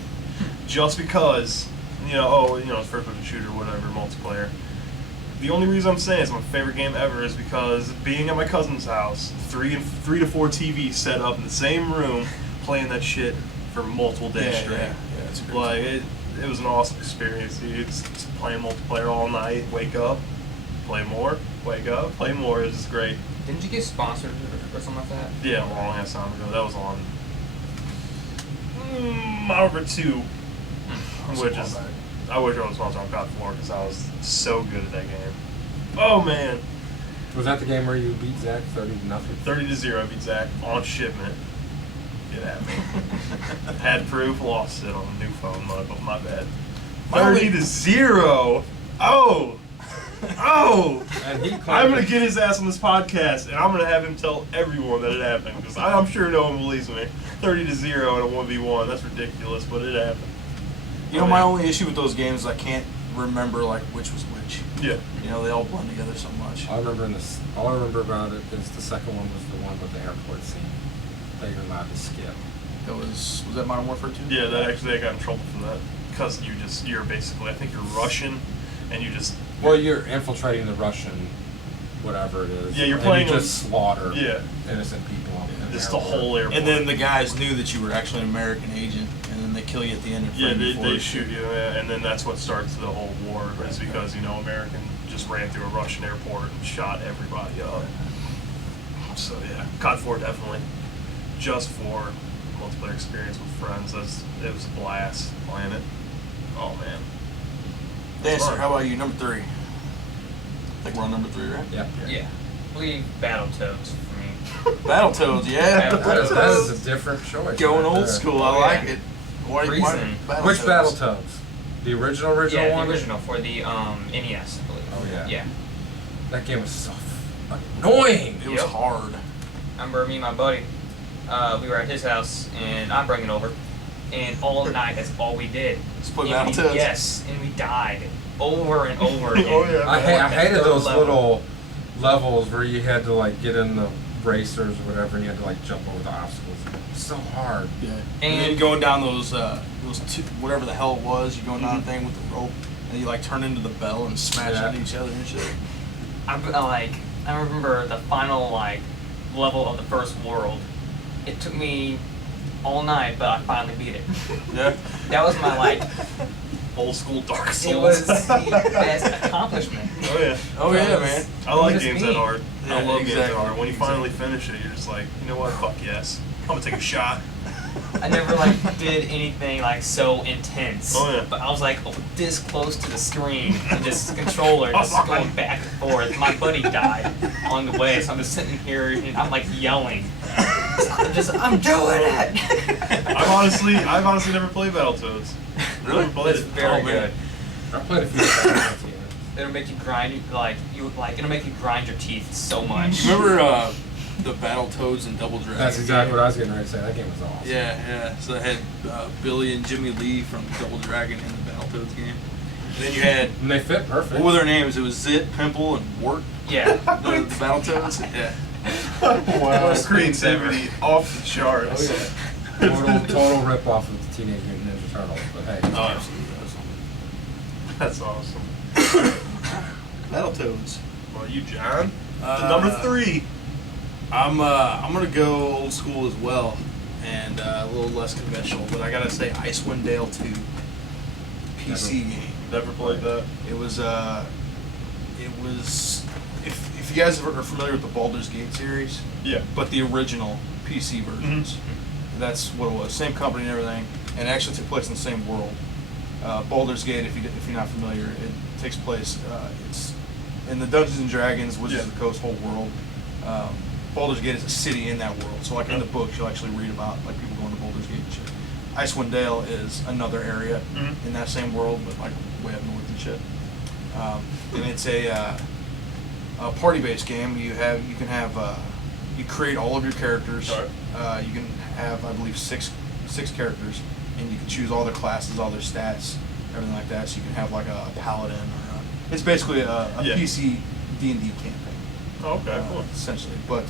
Just because, it's first-person shooter, whatever, multiplayer. The only reason I'm saying it's my favorite game ever is because being at my cousin's house, three to four TVs set up in the same room, playing that shit for multiple days straight. Yeah. It's a great Like time. it was an awesome experience, dude. It's playing multiplayer all night, wake up, play more, wake up, play more. It was just great. Didn't you get sponsored or something like that? Yeah, a long ass time ago. That was on Modern Warfare 2, which is I wish I was sponsored on COD 4 because I was so good at that game. Oh man, Was that the game where you beat Zach 30-0? 30-0 beat Zach on shipment. Get at me. Had proof, lost it on a new phone, my bad. 30-0. Oh. And he claimed I'm gonna get his ass on this podcast, and I'm gonna have him tell everyone that it happened, because I'm sure no one believes me. 30-0 in a 1v1, that's ridiculous, but it happened. You know, my only issue with those games is I can't remember like which was which. Yeah. You know, they all blend together so much. All I remember about it is the second one was the one with the airport scene that you're allowed to skip. It was that Modern Warfare 2? Yeah, that actually I got in trouble for that, because you're basically, I think you're Russian, and you just Well, you're infiltrating the Russian, whatever it is. Yeah, you're and playing you with- just slaughter yeah. innocent people. in Just the the whole airport. And then the guys knew that you were actually an American agent, and then they kill you at the end. Yeah, they shoot you, and then that's what starts the whole war, is because, American just ran through a Russian airport and shot everybody up. So, yeah, COD 4 definitely. Just for multiplayer experience with friends, it was a blast playing it. Oh, man. Dancer, how about you? Number 3. I think we're on number 3, right? Yeah. Yeah. I believe Battletoads for me. Battletoads, yeah. Battletoads. That is a different choice. Going right old there. school, Oh, I like yeah. it. Why Reason. Which Battletoads? Battletoads? The original Yeah, one? the original for the NES, I believe. Oh, yeah. Yeah. That game was so annoying. It was hard. I remember me and my buddy, we were at his house, and I'm bringing it over, and all night that's all we did. Just play And we- Battletoads. Yes, and we died over and over again. Oh, yeah. I hated Third those level. little levels where you had to like get in the racers or whatever, and you had to like jump over the obstacles. It was so hard. Yeah. And And- then going down those two, whatever the hell it was, you're going down a thing with the rope, and you like turn into the bell and smash Yeah. into each other and shit. I remember the final like level of the first world. It took me all night, but I finally beat it. Yeah. That was my like. Old school Dark Souls. It was the best accomplishment. Oh yeah. Oh yeah, man. I like Just games me. that hard. Yeah, I love games that exactly. hard. When you finally finish it, you're just like, you know what? Fuck yes. I'm gonna take a shot. I never like did anything like so intense. Oh, yeah. But I was like this close to the screen and just controller just Oh, going back and forth. My buddy died on the way, so I'm just sitting here and I'm like yelling. I'm doing it. I've honestly never played Battletoads. Really? Never played It's it. very Oh, good. man. I played a few times. It'll make you grind it'll make you grind your teeth so much. You remember the Battletoads and Double Dragon? That's exactly what I was getting ready to say. That game was awesome. Yeah. So they had Billy and Jimmy Lee from Double Dragon in the Battletoads game. And then you had, And they fit perfect. what were their names? It was Zit, Pimple, and Wart. Yeah. The Battletoads. Yeah. Wow, creativity off the charts. Oh, yeah. Total rip off of the Teenage Mutant Ninja Turtles. But hey, Oh, absolutely. That's awesome. Battletoads. Well, you, John? The Uh, number 3. I'm gonna go old school as well, and a little less conventional. But I gotta say, Icewind Dale 2 PC game. Never played that. It was if you guys are familiar with the Baldur's Gate series, Yeah. but the original PC versions. That's what it was. Same company and everything, and it actually took place in the same world. Baldur's Gate, if you're not familiar, it takes place. It's in the Dungeons and Dragons, which is the coast whole world. Baldur's Gate is a city in that world. So like in the books, you'll actually read about like people going to Baldur's Gate and shit. Icewind Dale is another area in that same world, but like way up north and shit. And it's a party-based game. You create all of your characters. You can have, I believe, six characters, and you can choose all their classes, all their stats, everything like that. So you can have like a paladin, or it's basically a PC D&D campaign. Oh, okay, cool. Essentially. But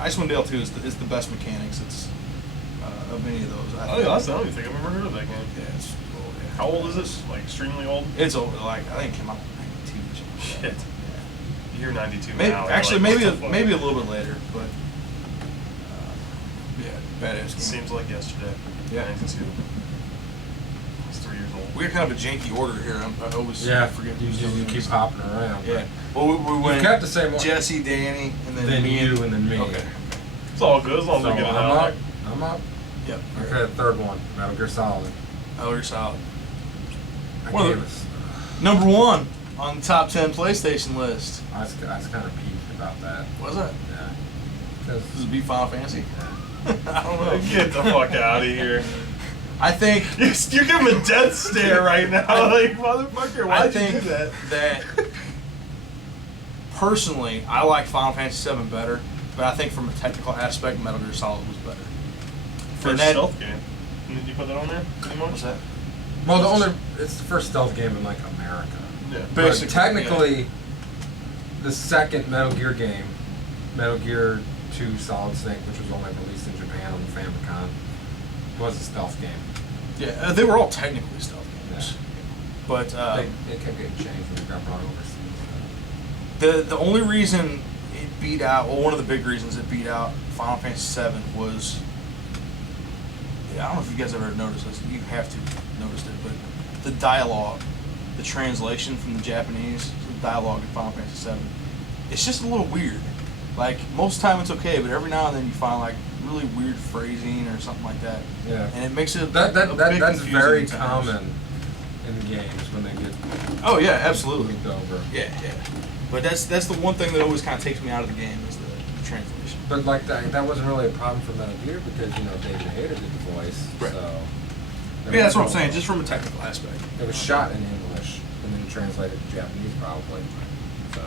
Icewind Dale 2 is the best mechanics. It's of any of those. I don't even think I've ever heard of that game. Yeah, it's old, yeah. How old is this? Like, extremely old? It's old. Like I think it came out in 92 or something. Shit. You're 92 Maybe, now. actually, you're like, maybe what the fuck? maybe a little bit later, but yeah, badass game. Seems like yesterday. Yeah. 92. It's 3 years old. We're kind of a janky order here. I always yeah, forget. you keep hopping around. Yeah. Well, we went kept the same order. Jesse, Danny, and then Then me you, and then me. Okay. It's all good as long as So we get it I'm out up. there. I'm up. Yep. Okay, third one. Metal Gear Solid. Oh, you're solid. That Well, game was. Number 1 on the top 10 PlayStation list. I was kind of peeved about that. What's that? Yeah. Does Because it beat Final Fantasy? I don't know. Get the fuck out of here. I think You're giving him a death stare right now. Like, motherfucker, I why'd you think do that? that personally, I like Final Fantasy VII better, but I think from a technical aspect, Metal Gear Solid was better. First that- stealth game. Did you put that on there? Anymore? What's that? well, it's the first stealth game in like America. Yeah. But Basically, technically, the second Metal Gear game, Metal Gear 2 Solid Snake, which was only released in Japan on the Famicom, was a stealth game. Yeah, they were all technically stealth games. Yeah. But They kept getting changed when they got brought overseas. the only reason it beat out, well, one of the big reasons it beat out Final Fantasy VII was, I don't know if you guys ever noticed this. You have to notice it, but the dialogue, the translation from the Japanese to the dialogue in Final Fantasy VII, it's just a little weird. Like most of the time it's okay, but every now and then you find like really weird phrasing or something like that. Yeah. And it makes it a That's bit confusing very at times. common in games when they get Oh yeah, absolutely. moved over. Yeah. But that's the one thing that always kind of takes me out of the game is the translation. But like that wasn't really a problem for Metal Gear because David Hayter did the voice. Right. So Yeah, that's what I'm saying. Just from a technical aspect. it was shot in English and then translated to Japanese probably. So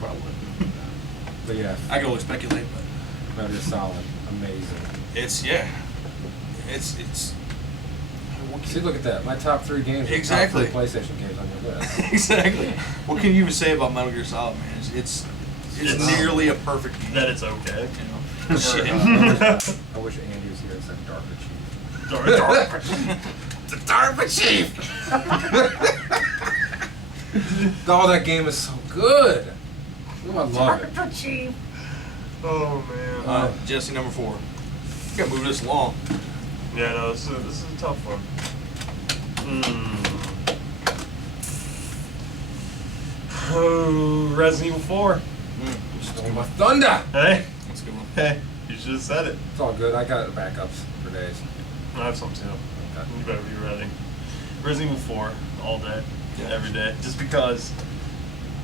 Probably. But yeah, I can only speculate, but Metal Gear Solid, amazing. it's it's. See, look at that. My top 3 games are Exactly. top 3 PlayStation games on your list. Exactly. What can you even say about Metal Gear Solid, man? It's nearly a perfect game. That it's okay. You know? Shit. I wish Andy was here and said DARPA Chief. The DARPA Chief! Oh, that game is so good. Oh, I love it. Oh, man. Jesse, number 4. You gotta move this along. Yeah, no, this is a tough one. Oh, Resident Evil 4. You stole my thunder. Hey, That's a good one. hey, you should have said it. It's all good. I got backups for days. I have some too. Okay. You better be ready. Resident Evil 4, all day, Yeah. every day. Just because,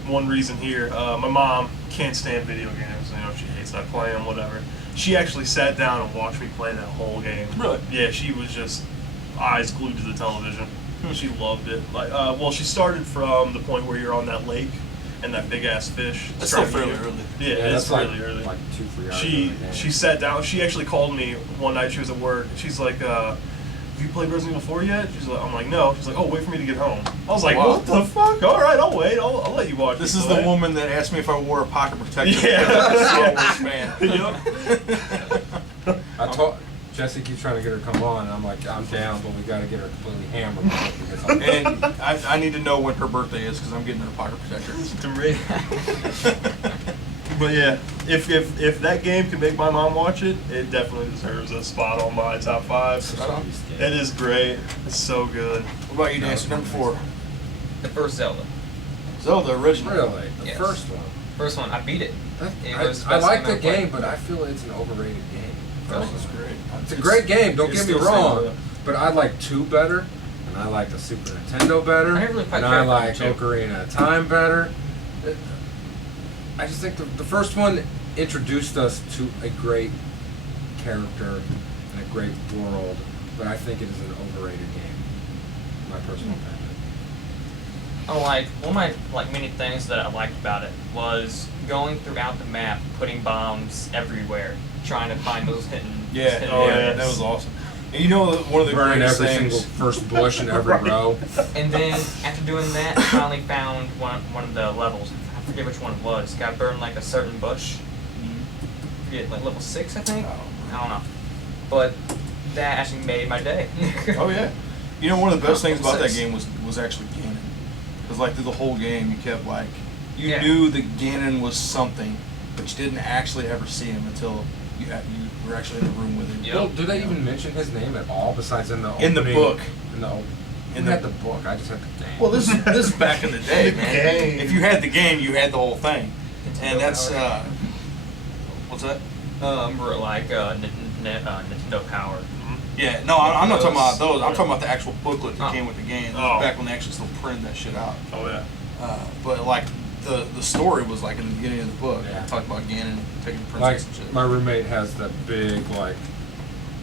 one reason here, my mom can't stand video games. You know, she hates that I play them, whatever. She actually sat down and watched me play that whole game. Really? Yeah, she was just eyes glued to the television. She loved it. Like, well, she started from the point where you're on that lake and that big ass fish. That's still trying to fairly get you. early. Yeah, it's that's really early. Like 2-3 hours. She in the game. she sat down. She actually called me one night. She was at work. She's like, "Have you played Resident Evil 4 yet?" She's like, "I'm like, no." She's like, "Oh, wait for me to get home." I was like, Wow. "What the fuck? All right, I'll wait. I'll let you watch." This me is play." the woman that asked me if I wore a pocket protector. Yeah. Star Wars fan. Yup. I told Jesse keeps trying to get her to come on, and I'm like, I'm down, but we got to get her completely hammered before she gets on. And I need to know when her birthday is because I'm getting her a pocket protector. To me. But yeah, if that game can make my mom watch it, it definitely deserves a spot on my top 5. It is great. It's so good. What about you, Dancer? Number 4. The first Zelda. Zelda original. Really? The Yes. first one? First one, I beat it. It was the I best like game the I've played. game, but I feel it's an overrated game. Really? It's great. It's a great game, don't it's get me still wrong, Zelda. but I like 2 better, and I like the Super Nintendo better, I never really quite and I cared for like them, too. Ocarina of Time better. I just think the first one introduced us to a great character and a great world, but I think it is an overrated game, in my personal opinion. Oh, like one of my many things that I liked about it was going throughout the map, putting bombs everywhere, trying to find those hidden. Yeah. hidden Oh, yeah. areas. That was awesome. And you know one of the Burning greatest every things. single first bush in every row. And then after doing that, I finally found one of the levels. I forget which one it was. Got burned like a certain bush. I forget, like level 6, I think. I don't know. But that actually made my day. Oh yeah. You know one of the best things about that 6. game was actually Ganon. Because like through the whole game you kept like you Yeah. knew that Ganon was something, but you didn't actually ever see him until you were actually in the room with him. Yep. Well, do they even mention his name at all besides in the In the opening? book. In the In I had the- the book. I just had the game. Well, this is back in the day, The man. game. If you had the game, you had the whole thing, and that's Power. what's that? Or like Nintendo Power. Yeah, no, I'm not talking about Those- those. I'm talking about the actual booklet that Oh. came with the game. This Oh. was back when they actually still printed that shit out. Oh yeah. But like the story was like in the beginning of the book. Yeah. It talked about Ganon taking the Like princess and shit. my roommate has that big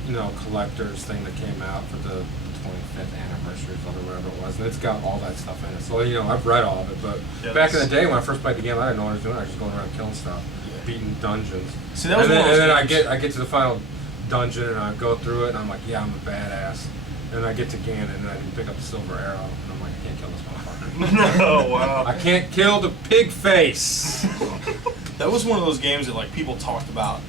collector's thing that came out for the 25th anniversary or whatever it was, and it's got all that stuff in it. So I've read all of it, but Yeah, back in the that's- day when I first played the game, I didn't know what I was doing. I was just going around killing stuff, beating dungeons. See, that was and then, one of those and then games- I get to the final dungeon and I go through it and I'm like, yeah, I'm a badass. And then I get to Ganon and I pick up the silver arrow and I'm like, I can't kill this motherfucker. Oh wow. I can't kill the pig face. That was one of those games that like people talked about.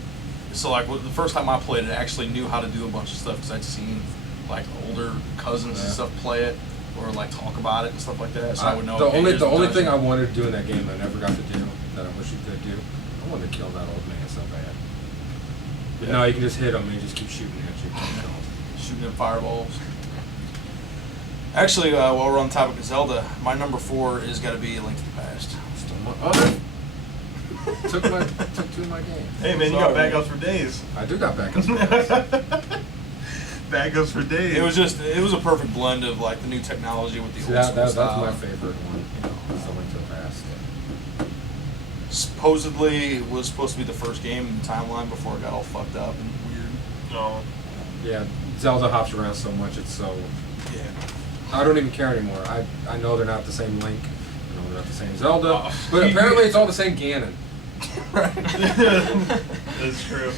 So like the first time I played it, I actually knew how to do a bunch of stuff because I'd seen like older cousins and Yeah. stuff play it or like talk about it and stuff like that. So I would know. The okay, only here's the only dungeon. thing I wanted to do in that game that I never got to do that I wish you could do, I wanted to kill that old man so bad. But Yeah. no, you can just hit him and he just keeps shooting at you. Can't kill him. Shooting at fireballs. Actually, while we're on the topic of Zelda, my number 4 is got to be A Link to the Past. Stole my other. took two of my games. Hey man, you got backups for days. I do got backups for this. Backups for days. It was a perfect blend of like the new technology with the See, old school that's style. my favorite one. Is A Link to the Past. Supposedly, it was supposed to be the first game in the timeline before it got all fucked up and weird. No. Yeah, Zelda hops around so much, it's so. Yeah. I don't even care anymore. I know they're not the same Link. I know they're not the same Zelda, but apparently it's all the same Ganon. That's true.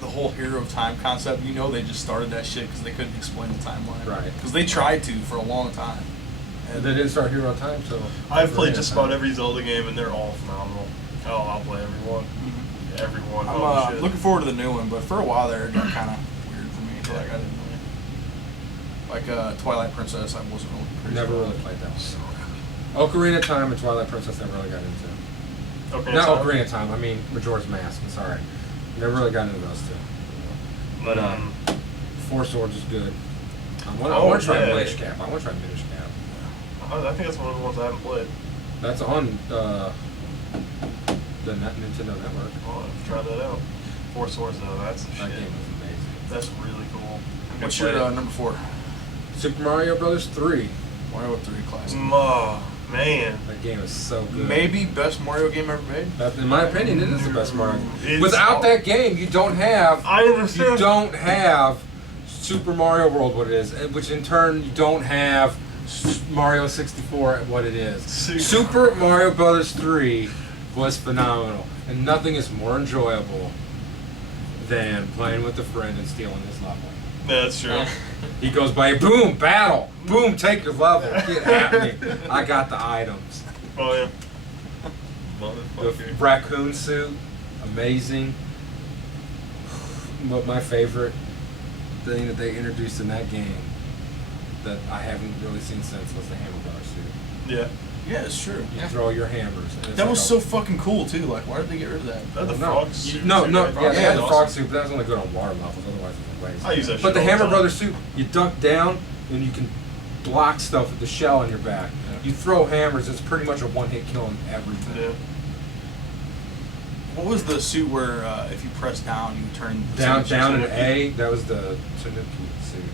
The whole Hero of Time concept. They just started that shit because they couldn't explain the timeline. Right. Because they tried to for a long time. And they didn't start Hero Time, so I've played just about every Zelda game, and they're all phenomenal. Oh, I'll play every one. Mm-hmm. Every one. I'm looking forward to the new one, but for a while there, it got kind of weird for me. Like I didn't really Twilight Princess. I wasn't really crazy. Never really played that one. Ocarina of Time and Twilight Princess never really got into. Not Ocarina of Time. I mean Majora's Mask. I'm sorry. Never really got into those two. But Four Swords is good. I want to try Minish Cap. I think that's one of the ones I haven't played. That's on the Nintendo Network. Oh, I've tried that out. Four Swords though, that's the That shit. game was amazing. That's really cool. What's your number 4? Super Mario Brothers 3. Mario 3 classic. Oh, man. That game is so good. Maybe best Mario game ever made. In my opinion, it is the best Mario game. It's Without that game, you don't have. I understand. You don't have Super Mario World, what it is, which in turn you don't have Mario 64, what it is. Super Mario Brothers 3 was phenomenal, and nothing is more enjoyable than playing with a friend and stealing his level. Yeah, that's true. He goes by, boom, battle, boom, take your level, get at me. I got the items. Oh, yeah. The Motherfucker. raccoon suit, amazing. But my favorite thing that they introduced in that game that I haven't really seen since was the hammer bar suit. Yeah. Yeah, it's true. You throw your hammers. And it's That like was so fucking cool too. Like, why did they get rid of that? The no. frog suit. No, yeah, they had the Awesome. frog suit, but that was only good on water levels. Otherwise, it was waste. I use that shit But the all Hammer time. Brothers suit, you duck down and you can block stuff with the shell on your back. Yeah. You throw hammers, it's pretty much a one-hit kill on everything. Yeah. What was the suit where if you press down, you turn Down Tanuki? in A, that was the Tanuki suit.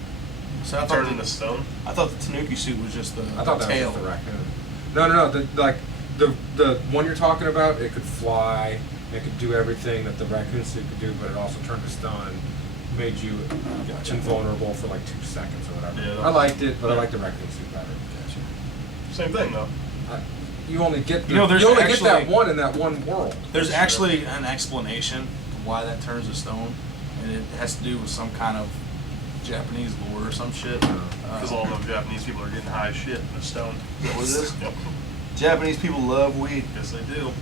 So I Turn thought into stone. I thought the Tanuki suit was just the I thought that tail. was just a raccoon. No. The one you're talking about, it could fly, it could do everything that the raccoon suit could do, but it also turned to stun, made you invulnerable for like 2 seconds or whatever. Yeah, I liked it, but I liked the raccoon suit better. Same thing though. You only get You know, there's you only actually- get that one in that one world. There's actually an explanation to why that turns to stone, and it has to do with some kind of Japanese lore or some shit. Because all them Japanese people are getting high as shit in the stone. Is that what it is? Yep. Japanese people love weed. Yes, they do.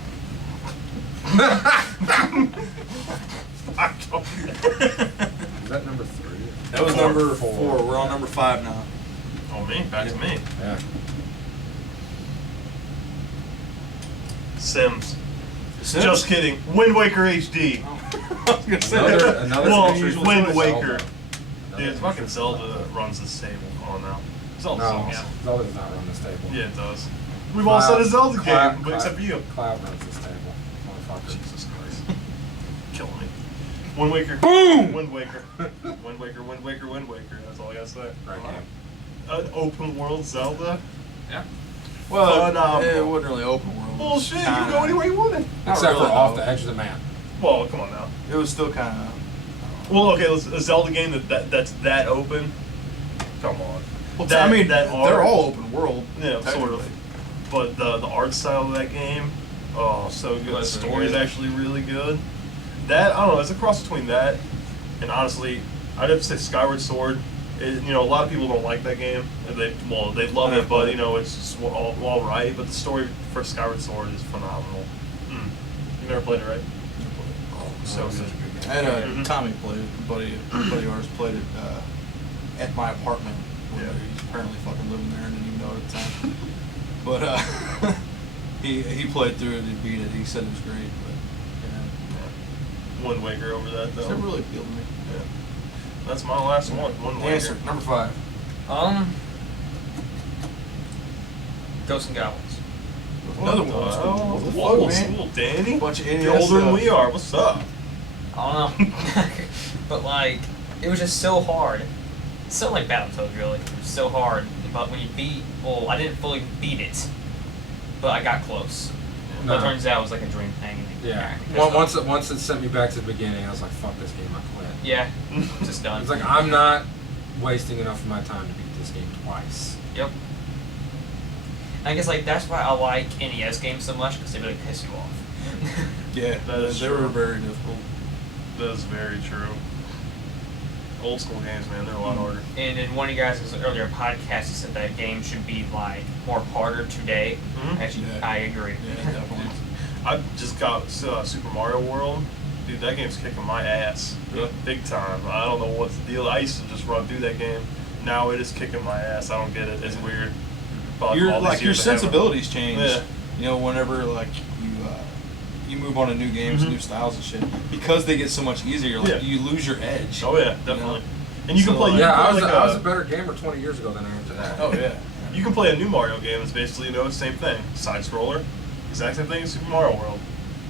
Is that number 3? That was number 4. We're on number 5 now. Oh, me? Back to me. Yeah. Sims. Sims? Just kidding. Wind Waker HD. I was gonna say Another well, unusual Wind choice. Waker. Zelda. Dude, fucking Zelda runs this table. Oh no. Zelda's No, awesome. Zelda does not run this table. Yeah, it does. We've all said a Zelda game, but except for you. Cloud runs this table. Motherfucker. Jesus Christ. Killing me. Wind Waker. Boom! Wind Waker. Wind Waker, Wind Waker, Wind Waker. That's all I gotta say. Right game. An open world Zelda? Yeah. Well, Phenomenal. it wasn't really open world. Bullshit, you can go anywhere you wanted. Not Except really, for off though. the edge of the map. Well, come on now. It was still kind of. Well, okay, a Zelda game that's that open. Come on. Well, That- I mean, that they're art- all open world. Yeah, sort of. But the art style of that game, oh, so good. The Was really story is good. actually really good. That, I don't know, it's a cross between that and honestly, I'd have to say Skyward Sword. It, a lot of people don't like that game. They love it, but it's just all right. But the story for Skyward Sword is phenomenal. You never played it, right? So good. I had Mhm. Tommy played it. A buddy of ours played it at my apartment. Where Yeah. He's apparently fucking living there and didn't even know it at the time. But he played through it and beat it. He said it was great. But Wind Waker over that though. it never really appealed to me. Yeah. That's my last one. Wind Waker. Answer number 5. Ghosts and Goblins. Another What one. the hell? What the Whoa, fuck, man? school, Danny. Bunch of You're NES older than stuff. we are. What's up? I don't know. But like, it was just so hard. It's so like Battletoads, really. It was so hard. But when you I didn't fully beat it, but I got close. But it No. turns out it was like a dream thing. Yeah. Just Once it sent me back to the beginning, I was like, fuck this game, I quit. Yeah. Just done. It's like, I'm not wasting enough of my time to beat this game twice. Yep. And I guess like that's why I like NES games so much because they really piss you off. Yeah, That they were very difficult. That is very true. Old school games, man, they're a lot harder. And in one of you guys' earlier podcast, he said that game should be like more harder today. Mhm. Actually, Yeah. I agree. Yeah, definitely. I just got Super Mario World. Dude, that game's kicking my ass. Yeah. Big time. I don't know what's the deal. I used to just run through that game. Now it is kicking my ass. I don't get it. It's weird. But Your all these like your years of having- sensibilities change. Yeah. You know, whenever like you move on to new games, Mhm. new styles and shit, because they get so much easier. Like Yeah. you lose your edge. Oh yeah, definitely. And you can So, play. like- You Yeah, can I play was, like I was a better gamer 20 years ago than I am today. Oh yeah. You can play a new Mario game. It's basically the same thing. Side scroller, exact same thing as Super Mario World.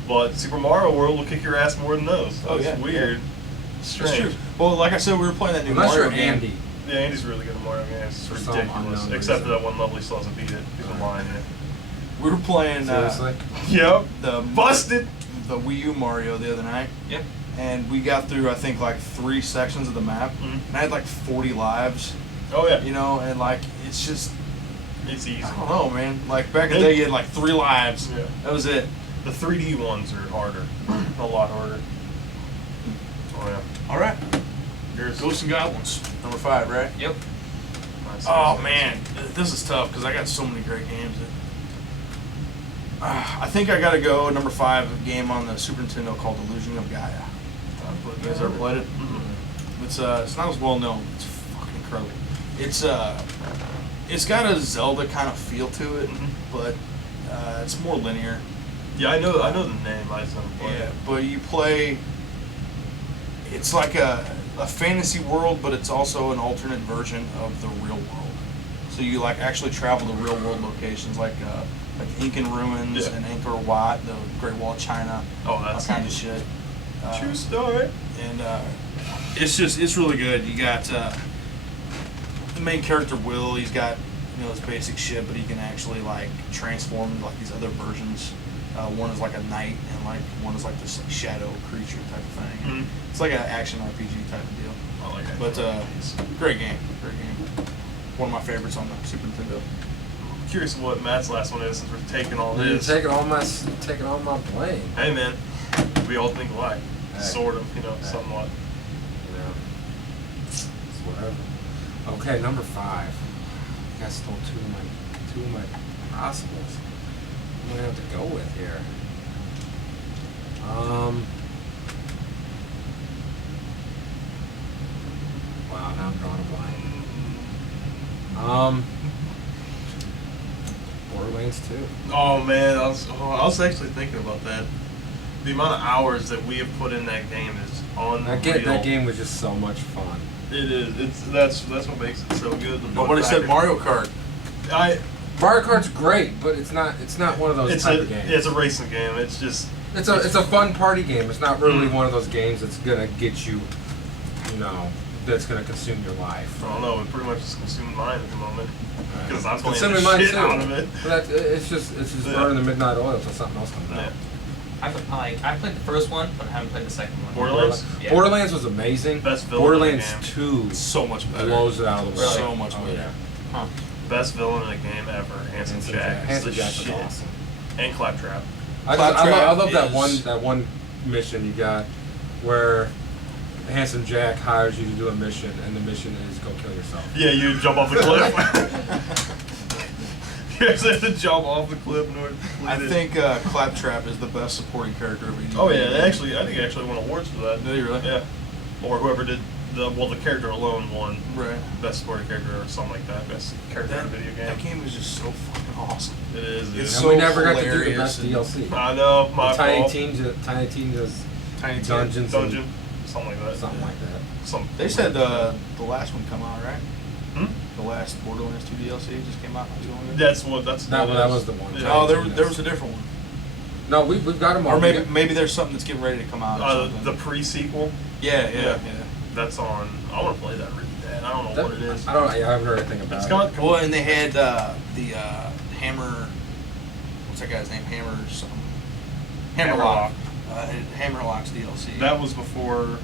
But Super Mario World will kick your ass more than those. Oh, It's yeah. weird. That's Strange. true. Well, like I said, we were playing that new Unless Mario you're game. Andy. Yeah, Andy's really good at Mario games. It's For some ridiculous. unknown Except for reason. that one level he still hasn't beat it. He's been lying here. We were playing Seriously? Yep. the Busted. the Wii U Mario the other night, Yep. and we got through I think like 3 sections of the map, Mhm. and I had like 40 lives. Oh yeah. You know, and like it's just It's easy. I don't know, man. Like back in the day, you had like 3 lives. Yeah. That was it. The 3D ones are harder. A lot harder. Oh yeah. All right. Yours. Ghosts and Goblins, number 5, right? Yep. Nice. Oh man, this is tough because I got so many great games. I think I got to go number 5, a game on the Super Nintendo called Illusion of Gaia. You guys ever played it? Mhm. It's not as well known. It's fucking incredible. It's got a Zelda kind of feel to it, Mhm. but it's more linear. Yeah, I know the name. I just haven't played Yeah, it. but you play. It's like a fantasy world, but it's also an alternate version of the real world. So you like actually travel to real world locations like Incan ruins Yeah. and Angkor Wat, the Great Wall of China, Oh, all that's kinds of shit. true story. And it's really good. You got the main character Will. He's got his basic shit, but he can actually like transform into like these other versions. One is like a knight, and like one is like this like, shadow creature type of thing. Mhm. It's like an action RPG type of deal. I like it. But great game, great game. One of my favorites on the Super Nintendo. Curious what Matt's last one is since we're taking all You're this. taking all my blame. Hey man, we all think alike. Hey. Sort of, Hey. somewhat. You know, it's whatever. Okay, number 5. You guys stole two of my possibles. I'm gonna have to go with here. Wow, now I'm drawing a blank. Borderlands 2. Oh man, I was actually thinking about that. The amount of hours that we have put in that game is unreal. That game was just so much fun. It is. That's what makes it so good. The Nobody said Mario Kart. Mario Kart's great, but it's not one of those It's type of games. it's a racing game. It's just It's a fun party game. It's not really one of those games that's gonna get you, that's gonna consume your life. I don't know. It pretty much is consuming mine at the moment because I'm playing Consuming the mine shit too. out of it. But it's just Yeah. burning the midnight oil until something else comes Yeah. out. I played the first one, but I haven't played the second one. Borderlands? Yeah. Borderlands was amazing. Best villain in the Borderlands game. 2 So much better. blows it out of the water. So much Oh, better. yeah. Huh. Best villain in a game ever. Handsome Jack. Handsome It's Jack the was shit. awesome. And Claptrap. I Claptrap love that is- one mission you got where Handsome Jack hires you to do a mission, and the mission is go kill yourself. Yeah, you jump off the cliff. You actually have to jump off the cliff in order to I complete it. think Claptrap is the best supporting character of any Oh yeah, game. I think he actually won awards for that. Did he really? Yeah. Or whoever did the character alone won Right. best supporting character or something like that. Best character in a video game. That game was just so fucking awesome. It is. It's Dude. And so we never got to do the hilarious best and- DLC. I know my Tiny fault. Tina's Tiny Tim. Dungeons Dungeon, something like and that. something like that. Some. They said the last one come out, right? Hmm? The last Borderlands 2 DLC just came out not too long ago. That's That it was is. the one. Yeah. Oh, there was a different one. No, we've got them all. Or maybe there's something that's getting ready to come out. Or something. The pre-sequel. yeah. That's on. I want to play that really bad. I don't know what it is. I haven't heard anything about It's it. got. Well, and they had the Hammer. What's that guy's name? Hammer something. Hammerlock. Hammerlock's DLC. That was before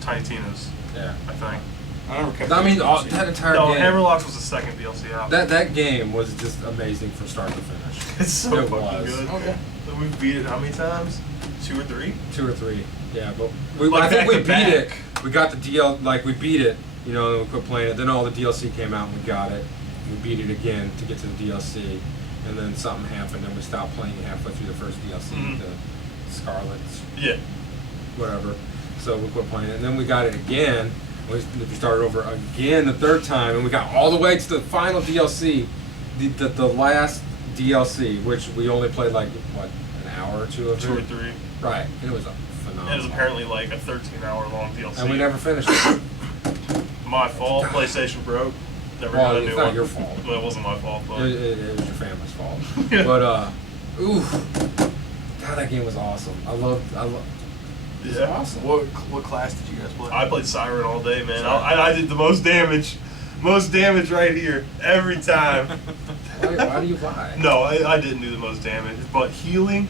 Tiny Tina's, Yeah. I think. I never kept. I mean, DLC. that entire No, game. Hammerlock was the second DLC out. That game was just amazing from start to finish. It's so It fucking was. good. Okay. We beat it how many times? 2 or 3? 2 or 3, yeah. But I Like think we back beat to it. We got the we beat it. You know, and we quit playing it. Then all the DLC came out and we got it. We beat it again to get to the DLC, and then something happened and we stopped playing it halfway through the first DLC, Mhm. the Scarlet's, Yeah. whatever. So we quit playing it, and then we got it again. We started over again the third time, and we got all the way to the final DLC, the last DLC, which we only played like what, an hour or two of it. 2 or 3. Right, and it was phenomenal. It was apparently like a 13-hour-long DLC. And we never finished it. My fault. PlayStation broke. Never Well, got a it's new not one. your fault. Well, it wasn't my fault, but It was your family's fault. Yeah. But oof, God, that game was awesome. It was yeah. awesome. What class did you guys play? I played Siren all day, man. I did the most damage. Most damage right here every time. Why do you lie? No, I didn't do the most damage, but healing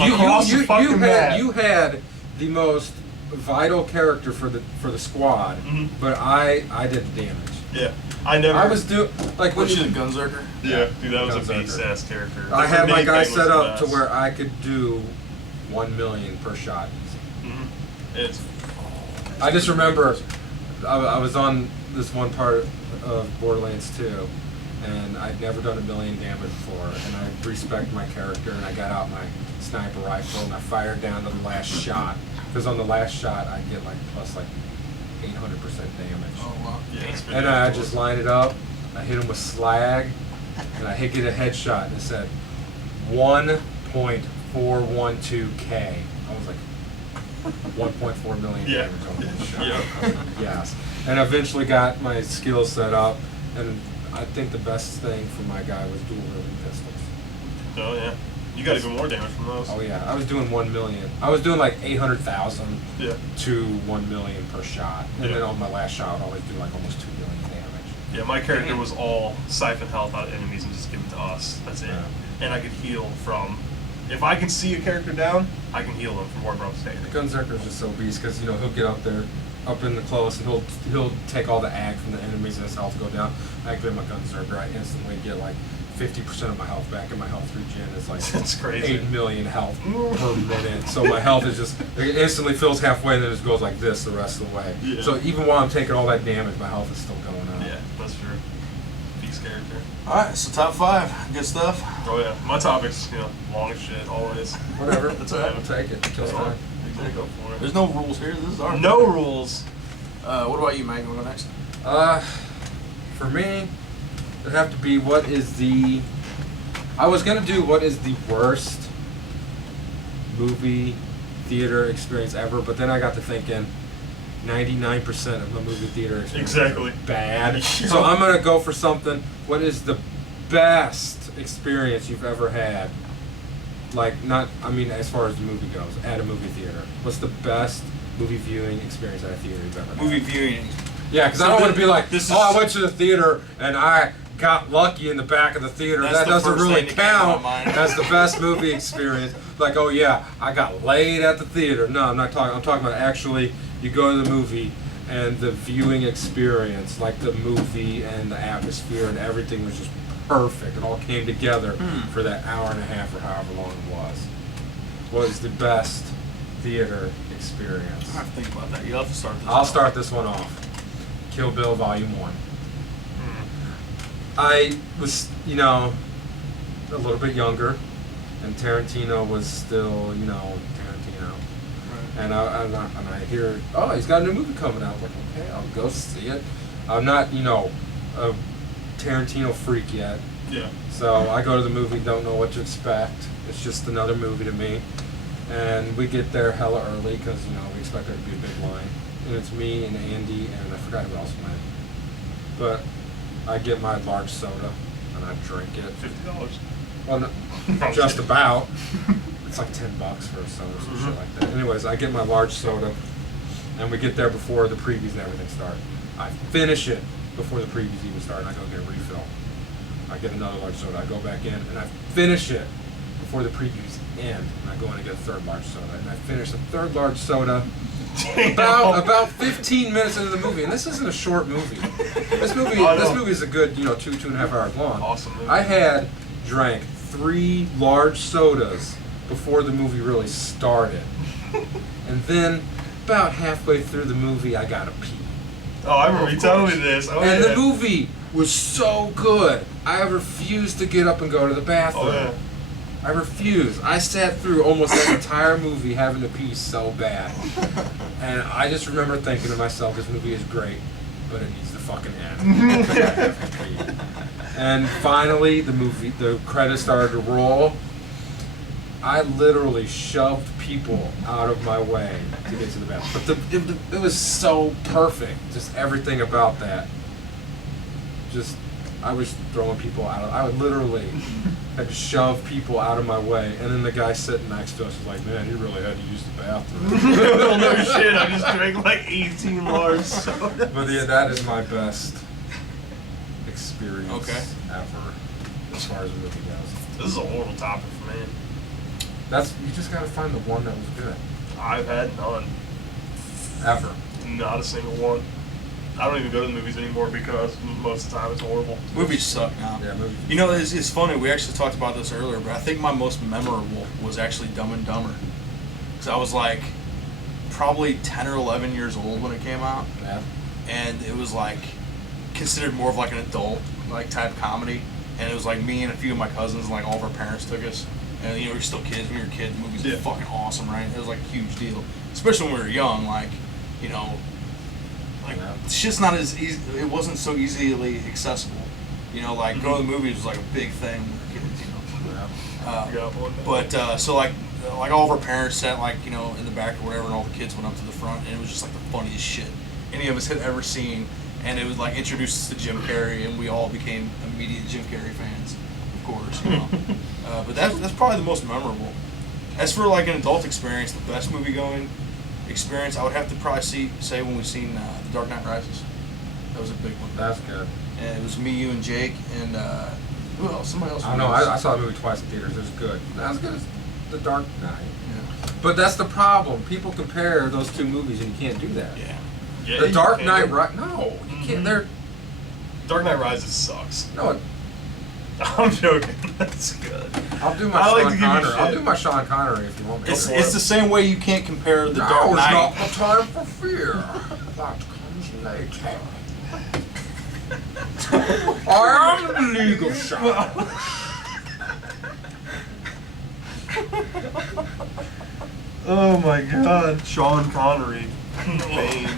across the fucking map. You had the most vital character for the squad, Mhm. but I did the damage. Yeah, I never. I was doing like when Was she you, the Gunzerker? Yeah, dude, that was a Gunzerker. beast ass character. I had my guy set up to where. where I could do 1 million per shot. It's I just remember I was on this one part of Borderlands 2, and I'd never done 1 million damage before, and I respect my character, and I got out my sniper rifle, and I fired down to the last shot, because on the last shot I get like plus like 800% damage. Oh wow. yeah. It's pretty And I cool. just lined it up, I hit him with slag, and I get a headshot, and it said 1.412K. I was like, 1.4 million Yeah. damage on one shot. Yeah. Yes. And eventually got my skills set up, and I think the best thing for my guy was dual wielding pistols. Oh yeah, you got even more damage from those. Oh yeah, I was doing 1 million. I was doing like 800,000 Yeah. to 1 million per shot, and Yeah. then on my last shot, I'd always do like almost 2 million damage. Yeah, my character was all siphon health out of enemies and just give it to us. That's it. Yeah. And I could heal from. If I can see a character down, I can heal him from wherever I'm standing. Gunzerker is just so beast because he'll get up there, up in the close, and he'll take all the ag from the enemies and his health go down. I activate my Gunzerker, I instantly get like 50% of my health back, and my health regen is like That's crazy. 8 million health per minute. So my health is just it instantly fills halfway, and then it just goes like this the rest of the way. Yeah. So even while I'm taking all that damage, my health is still going up. Yeah, that's true. Beast character. All right, so top 5, good stuff. Oh yeah, my topic's long as shit always. Whatever. That's all right. I'll take it. Till That's time. fine. You go for it. There's no rules here. This is our No rules. What about you, Mike? You want to go next? For me, it'd have to be what is the. I was gonna do what is the worst movie theater experience ever, but then I got to thinking 99% of the movie theater experience Exactly. are bad. So I'm gonna go for something. What is the best experience you've ever had? Like not, I mean, as far as the movie goes, at a movie theater. What's the best movie viewing experience at a theater you've ever had? Movie viewing. Yeah, because So I don't thi- want to be like, this oh, I is- went to the theater and I got lucky in the back of the theater. That's That the doesn't first really thing that came to my count mind. as the best movie experience. Like, oh yeah, I got laid at the theater. No, I'm not talking. I'm talking about actually, you go to the movie and the viewing experience, like the movie and the atmosphere and everything was just perfect. It all came together for that hour and a half or however long it was. Was the best theater experience. I have to think about that. You'll have to start this. I'll off. start this one off. Kill Bill Volume 1. Mm. I was, a little bit younger, and Tarantino was still, Tarantino. Right. And I hear, oh, he's got a new movie coming out. I'm like, okay, I'll go see it. I'm not, a Tarantino freak yet. Yeah. So I go to the movie, don't know what to expect. It's just another movie to me. And we get there hella early because, we expect there to be a big line. And it's me and Andy and I forgot who else went. But I get my large soda and I drink it. $50. Well, no, just about. It's like $10 for a soda or some shit like that. Anyways, I get my large soda and we get there before the previews and everything start. I finish it before the previews even start and I go get a refill. I get another large soda. I go back in and I finish it before the previews end. And I go in and get a third large soda. And I finish the third large soda About 15 minutes into the movie, and this isn't a short movie. This movie is a good 2.5 hours long. Awesome movie. I had drank 3 large sodas before the movie really started, and then about halfway through the movie, I got to pee. Oh, I remember you telling me this. Oh, And yeah. the movie was so good, I refused to get up and go to the bathroom. Oh, yeah. I refused. I sat through almost that entire movie having to pee so bad. And I just remember thinking to myself, this movie is great, but it needs to fucking end. I have to pee. And finally, the credits started to roll. I literally shoved people out of my way to get to the bathroom. But it was so perfect. Just everything about that. Just, I was throwing people out. I would literally had to shove people out of my way. And then the guy sitting next to us was like, man, you really had to use the bathroom. Oh, no shit, I just drank like 18 large sodas. But yeah, that is my best experience ever as far as the movie goes. This is a horrible topic for me. You just gotta find the one that was good. I've had none. Ever. Not a single one. I don't even go to the movies anymore because most of the time it's horrible. Movies suck now. Yeah, movies. You know, it's funny. We actually talked about this earlier, but I think my most memorable was actually Dumb and Dumber. Because I was like probably 10 or 11 years old when it came out. Yeah. And it was like considered more of like an adult like type comedy. And it was like me and a few of my cousins and like all of our parents took us. And you know, we're still kids. When you're a kid, the movies are fucking awesome, right? It was like a huge deal. Especially when we were young, like, you know, like shit's not as easy. It wasn't so easily accessible. You know, like going to the movies was like a big thing when we were kids. You know, but so like all of our parents sat like in the back or whatever, and all the kids went up to the front, and it was just like the funniest shit any of us had ever seen. And it was like introduced us to Jim Carrey, and we all became immediate Jim Carrey fans, of course. You know, but that's probably the most memorable. As for like an adult experience, the best movie going experience, I would have to probably say when we've seen The Dark Knight Rises. That was a big one. That's good. And it was me, you, and Jake, and who else? Somebody else. I don't know. I saw the movie twice in theaters. It was good. Not as good as The Dark Knight. Yeah. But that's the problem. People compare those two movies, and you can't do that. Yeah. Yeah, The you Dark can. Knight Rises. No, you can't. They're Dark Knight Rises sucks. no. I'm joking. That's good. I'll do my I like Sean to give you Connery. I'll shit. do my Sean Connery if you want me. It's to. the same way you can't compare The Now Dark is Knight. not the time for fear. That comes later. I am the legal shot. Oh my god. Sean Connery. Bane.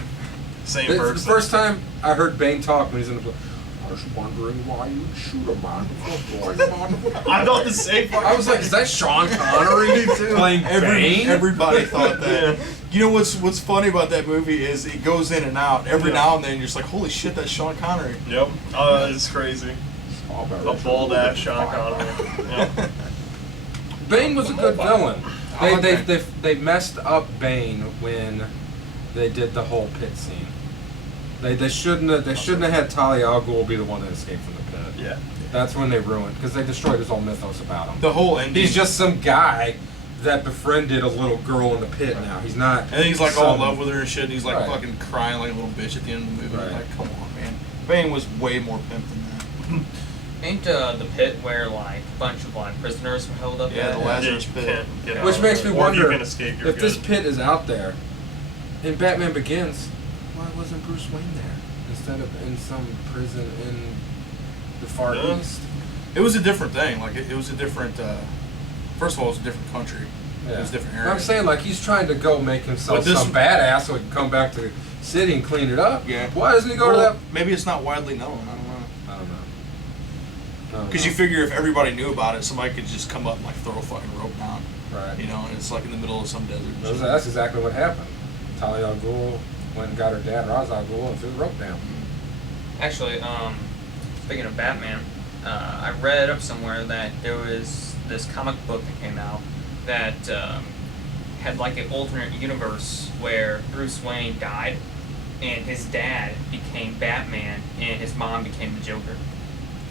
Same It's person. the first time I heard Bane talk when he's in the. I was wondering why you shoot a man before throwing him on the ground. I thought the same I was like, is that Sean Connery playing Bane? Everybody thought that. Yeah. You know what's funny about that movie is it goes in and out. Every now and then you're just like, holy shit, that's Sean Connery. Yep. It's crazy. A bald ass Sean Connery. Yep. Bane was a good villain. I like They messed up Bane when they did the whole pit scene. They shouldn't have had Talia al Ghul be the one that escaped from the pit. Yeah. That's when they ruined, because they destroyed his whole mythos about him. The whole ending. He's just some guy that befriended a little girl in the pit now. He's not. And then he's like all in love with her and shit. And he's like Right. fucking crying like a little bitch at the end of the movie. Right. Like, come on, man. Bane was way more pimp than that. Ain't the pit where like a bunch of like prisoners were held up? Yeah, at? the Lazarus You pit. can't get Which out makes of me it. Or if wonder you can escape, you're if this good. pit is out there in Batman Begins, why wasn't Bruce Wayne there instead of in some prison in the Far Yeah. East? It was a different thing. Like it was a different. First of all, it was a different country. It was a different area. I'm saying, like, he's trying to go make himself But this- some badass so he can come back to the city and clean it up. Yeah. Why doesn't he go to that? Maybe it's not widely known. I don't know. I don't know. Because you figure if everybody knew about it, somebody could just come up and like throw a fucking rope down. Right. You know, and it's like in the middle of some desert. That's exactly what happened. Talia al Ghul went and got her dad, Ra's al Ghul, and threw the rope down. Actually, speaking of Batman, I read up somewhere that there was this comic book that came out that had like an alternate universe where Bruce Wayne died and his dad became Batman and his mom became the Joker.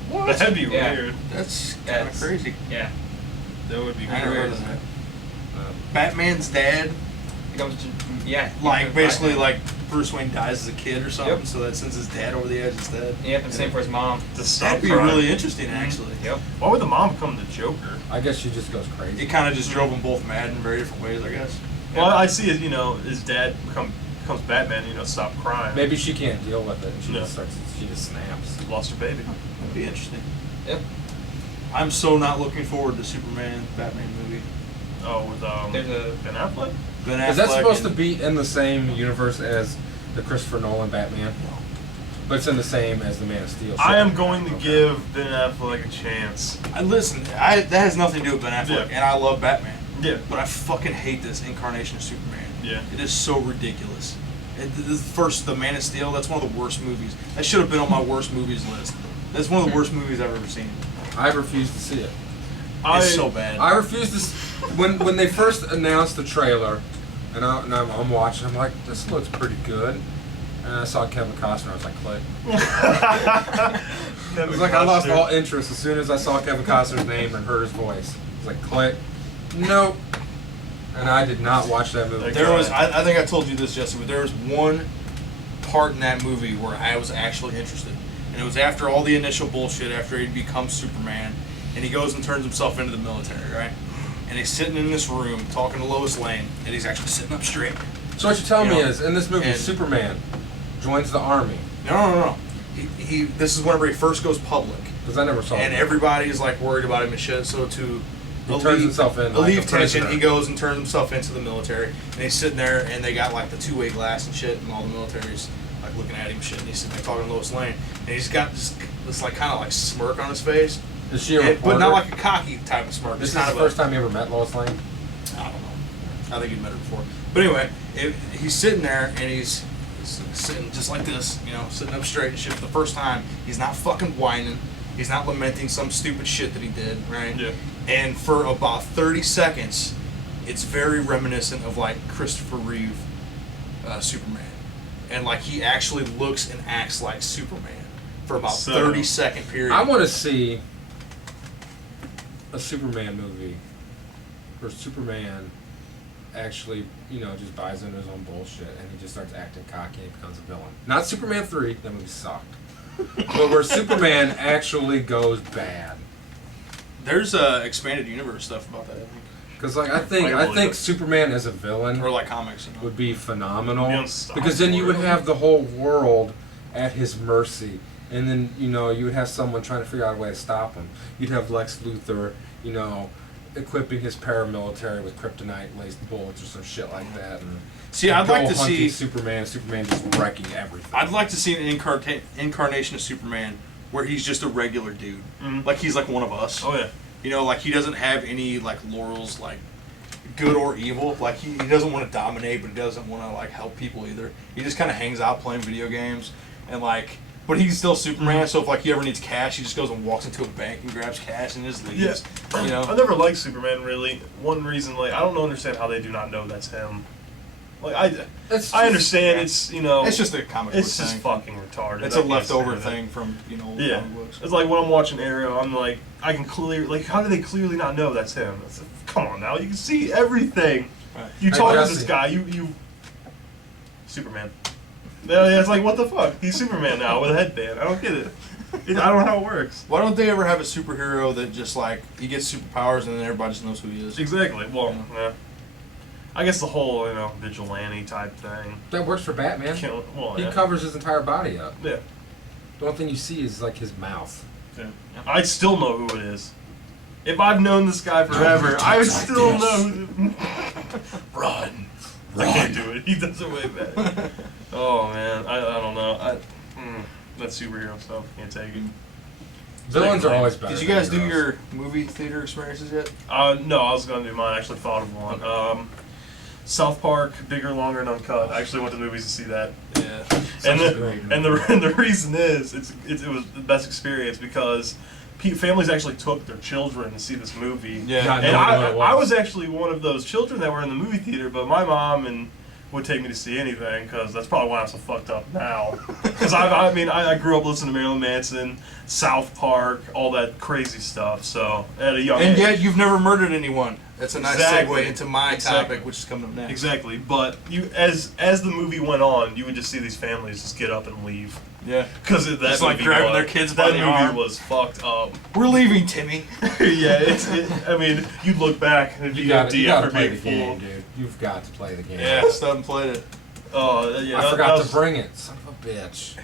What? That'd be Yeah. weird. That's kind of That's- crazy. Yeah. That would be I never heard weird. of that. Batman's dad becomes yeah. Like basically Batman. like Bruce Wayne dies as a kid or something, Yep. so that sends his dad over the edge instead. Yeah, and same for his mom. That'd be really interesting, actually. Yep. Why would the mom become the Joker? I guess she just goes crazy. It kind of just drove them both mad in very different ways, I guess. Well, I see it. His dad becomes Batman. Stop crime. Maybe she can't deal with it. And she No. just starts. She just snaps. Lost her baby. That'd be interesting. Yep. I'm so not looking forward to Superman Batman movie. Oh, with There's a Ben Affleck. Ben Affleck Is that supposed to and- be in the same universe as the Christopher Nolan Batman? No. But it's in the same as the Man of Steel. I am shit. going to Okay. give Ben Affleck a chance. That has nothing to do with Ben Affleck, Yeah. and I love Batman. Yeah. But I fucking hate this incarnation of Superman. Yeah. It is so ridiculous. The Man of Steel, that's one of the worst movies. That should have been on my worst movies list. That's one of the worst movies I've ever seen. I refuse to see it. It's so bad. I refuse to. When they first announced the trailer, and I'm watching, I'm like, this looks pretty good. And I saw Kevin Costner, I was like, click. It was like I lost all interest as soon as I saw Kevin Costner's name and heard his voice. It was like, click. Nope. And I did not watch that movie. There was, I think I told you this, Jesse, but there was one part in that movie where I was actually interested. And it was after all the initial bullshit, after he becomes Superman, and he goes and turns himself into the military, right? And he's sitting in this room talking to Lois Lane, and he's actually sitting up straight. So what you're telling me is, in this movie, and- Superman joins the army. No. This is whenever he first goes public. Because I never saw And it. everybody is like worried about him and shit. So to He turns himself in like alleviate a tension, prisoner. he goes and turns himself into the military. And he's sitting there, and they got like the two-way glass and shit, and all the military's like looking at him and shit. And he's sitting there talking to Lois Lane, and he's got this like kind of like smirk on his face, Is she a reporter? but not like a cocky type of smirk. This It's is kind the of first time you ever met Lois Lane? I don't know. I think you'd met her before. But anyway, he's sitting there and he's sitting just like this, sitting up straight and shit for the first time. He's not fucking whining. He's not lamenting some stupid shit that he did, right? Yeah. And for about 30 seconds, it's very reminiscent of like Christopher Reeve, Superman. And like he actually looks and acts like Superman for about So- 30-second period. I want to see a Superman movie where Superman actually, just buys into his own bullshit and he just starts acting cocky and becomes a villain. Not Superman 3, that movie sucked. But where Superman actually goes bad. There's expanded universe stuff about that, I think. Because I think Superman as a villain Or like comics, would be phenomenal. Be unstoppable, Because then you would really. have the whole world at his mercy. And then, you would have someone trying to figure out a way to stop him. You'd have Lex Luthor, equipping his paramilitary with kryptonite-laced bullets or some shit like that. And See, I'd go like to hunting see. Superman just wrecking everything. I'd like to see an incarnation of Superman where he's just a regular dude, Mhm. like he's like one of us. Oh yeah. Like he doesn't have any like laurels, like good or evil. Like he doesn't want to dominate, but he doesn't want to like help people either. He just kind of hangs out playing video games and like. But he's still Superman, so if like he ever needs cash, he just goes and walks into a bank and grabs cash and just leaves. Yeah. I never liked Superman really. One reason, I don't understand how they do not know that's him. I understand it's It's just a comic book it's just thing. fucking retarded. It's I a can't leftover stand it. thing from Yeah, comic books. it's like when I'm watching Arrow, I'm like, I can clearly how do they clearly not know that's him? It's like, come on now, you can see everything. Right. You Hey, talk to Jesse. this guy, you Superman. Yeah, it's like what the fuck? He's Superman now with a headband. I don't get it. I don't know how it works. Why don't they ever have a superhero that just like he gets superpowers and then everybody just knows who he is? Exactly. Well, yeah. I guess the whole vigilante type thing. That works for Batman. Well, He yeah. covers his entire body up. Yeah. The only thing you see is like his mouth. Yeah. I still know who it is. If I've known this guy forever, I would still know who. Run. I can't do it. He does it way better. Oh man, I don't know. That superhero stuff, can't take it. Villains are always better. Did you than guys do heroes. your movie theater experiences yet? No, I was gonna do mine. I actually thought of one. South Park, Bigger, Longer, and Uncut. I actually went to the movies to see that. Yeah. And great the reason is it was the best experience because families actually took their children to see this movie. Yeah. Not And knowing what it I was actually one of those children that were in the movie theater, but my mom would take me to see anything, because that's probably why I'm so fucked up now. Because I grew up listening to Marilyn Manson, South Park, all that crazy stuff. So at a young age. And yet you've never murdered anyone. That's a nice Exactly. segue into my topic, which is coming up next. Exactly, but you as the movie went on, you would just see these families just get up and leave. Yeah. Because that Just, movie like, grabbing was, their kids by that the movie arm. was fucked up. We're leaving, Timmy. Yeah, I mean, you'd look back and it'd You be gotta empty after play being the game, full. dude. You've got to play the game. Yeah, still haven't played it. Oh, yeah. I forgot to bring it. Son of a bitch.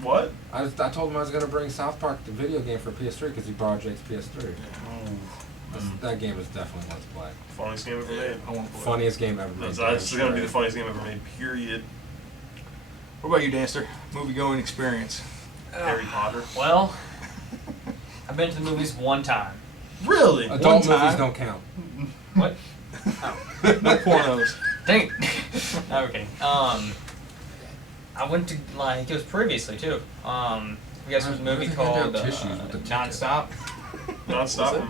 What? I told him I was going to bring South Park, the video game, for PS3 because he borrowed Jake's PS3. That game is definitely worth play. Funniest game ever made. I want to play it. Funniest game ever made. That's going to be the funniest game ever made, period. What about you, Danster? Movie going experience. Harry Potter. Well, I've been to the movies one time. Really? Adult One time. movies don't count. What? Oh. No pornos. Dang. Okay. I went to, like, it was previously too. You guys heard the movie Where do they hand called out tissues with the ticket? Non-Stop? Non-stop. What's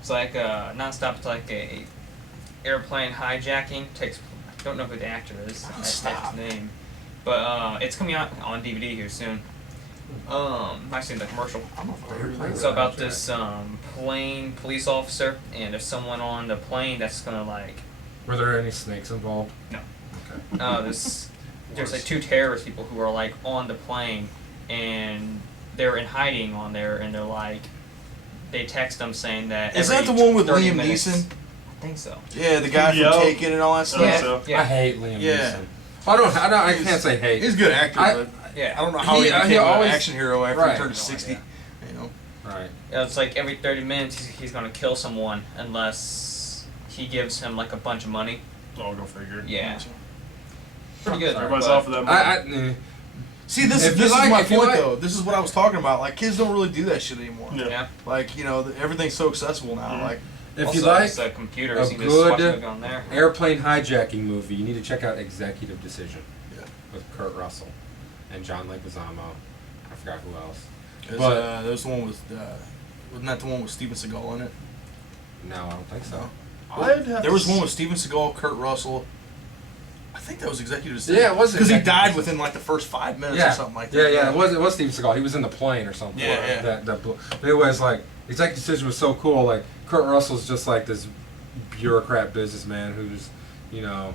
It's like Non-Stop. It's like a airplane hijacking. Takes, I don't know who the actor is. That's his name, but it's coming out on DVD here soon. I've seen the commercial. It's about this plane police officer, and there's someone on the plane that's gonna like. Were there any snakes involved? No. Okay. There's like two terrorist people who are like on the plane, and they're in hiding on there, and they're like, they text them saying that. Is that every the one with 30 Liam minutes- Neeson? I think so. Yeah, the guy Yep. from Taken and all that stuff. Yeah, so. I yeah, hate Liam Yeah. Neeson. I can't say hate. He's a good actor, I- but yeah. I don't know how he became an always- action hero after right. he turned 60. You know. Right. Yeah, it's like every 30 minutes he's gonna kill someone unless he gives him like a bunch of money. Oh, go figure. Yeah. Pretty good. Everybody's but- off of that movie. See, this If is you this like- is my if you point like- though. This is what I was talking about. Like kids don't really do that shit anymore. Yeah. Yeah. Like you know, everything's so accessible now. Mhm. Like If also, you like it's a computer, a so you can just watch good it on there. airplane hijacking movie, you need to check out Executive Decision. Yeah. With Kurt Russell and John Leguizamo. I forgot who else. that was the one with wasn't that the one with Steven Seagal in it? No, I don't think so. I'd have There to was one s- with Steven Seagal, Kurt Russell. I think that was Executive Decision. Yeah, it was because he Executive died Decision. within like the first 5 minutes Yeah, or something like yeah, that. yeah. It was Steven Seagal. He was in the plane or something. Yeah, yeah. That blew. But it was like Executive Decision was so cool. Like Kurt Russell's just like this bureaucrat businessman who's, you know,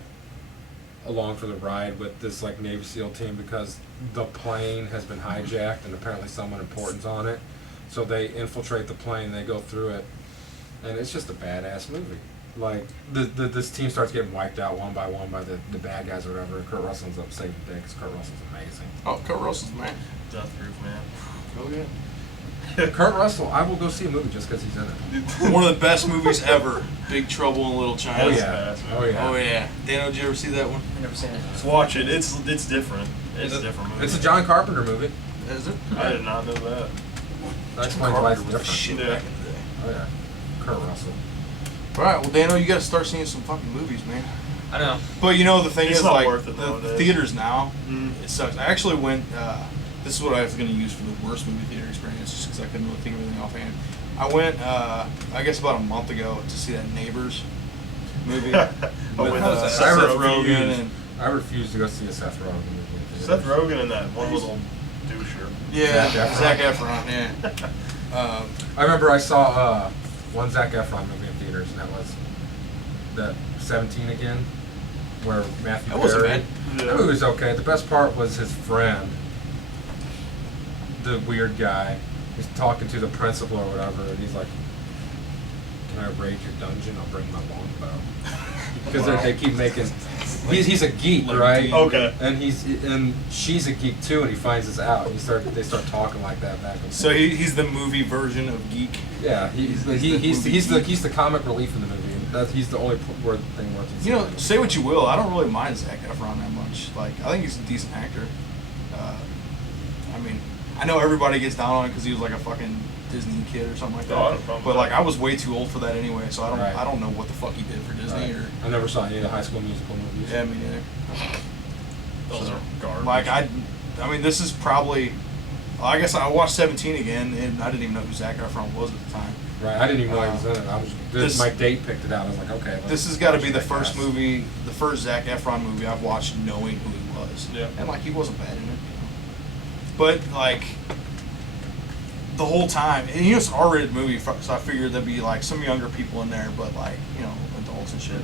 along for the ride with this like Navy SEAL team because the plane has been hijacked and apparently someone important's on it. So they infiltrate the plane, they go through it, and it's just a badass movie. Like this team starts getting wiped out one by the bad guys or whatever. And Kurt Russell ends up saving the day because Kurt Russell's amazing. Oh, Kurt Russell's the man. Death Proof, man. Oh yeah. Kurt Russell, I will go see a movie just because he's in it. One of the best movies ever. Big Trouble in Little China. Oh That's yeah, badass, man. oh yeah. Oh yeah. Dano, did you ever see that one? I've never seen it. Just watch it. It's different. It's Is a it? different movie. It's a John Carpenter movie. Is it? I did not know that. That explains why it's Carpenter was the different. shit Yeah. back in the day. Oh yeah, Kurt Russell. All right, well, Dano, you got to start seeing some fucking movies, man. I don't know. But you know the thing It's is, not like worth it the nowadays. theaters now, Mm. it sucks. I actually went. This is what I was going to use for the worst movie theater experience, just because I couldn't really think of anything offhand. I went, I guess about a month ago, to see that Neighbors movie with with Seth Seth Rogen Rogen. and I refuse to go see a Seth Rogen movie. Seth Rogen and that one little doucher. yeah, Zac Zac Efron. Yeah. I remember I saw one Zac Efron movie in theaters, and that was the 17 again, where Matthew That wasn't Perry. bad. That Yeah. movie was okay. The best part was his friend, the weird guy. He's talking to the principal or whatever, and he's like, "Can I raid your dungeon? I'll bring my longbow." Because Wow. they keep making. He's a geek, Like right? geek. Okay. And she's a geek too, and he finds this out. They start talking like that back and forth. So he's the movie version of Geek. Yeah, he's the comic relief in the movie. He's the only word thing worth it. You know, say what you will, I don't really mind Zac Efron that much. Like, I think he's a decent actor. I mean, I know everybody gets down on it because he was like a fucking Disney kid or something like that. Oh, I don't problem but with like, that. I was way too old for that anyway, so Right. I don't know what the fuck he did for Disney Right. or. I never saw any of the High School Musical movies. Yeah, me neither. Those are garbage. Like I mean, this is probably. I guess I watched 17 again, and I didn't even know who Zac Efron was at the time. Right, I didn't even know he was in it. This- My date picked it out. I was like, okay. This has got to be the check first that. movie, the first Zac Efron movie I've watched knowing who he was. Yeah. And like he wasn't bad in it. You know? But like the whole time, and it's an R-rated movie, so I figured there'd be like some younger people in there, but like adults and shit.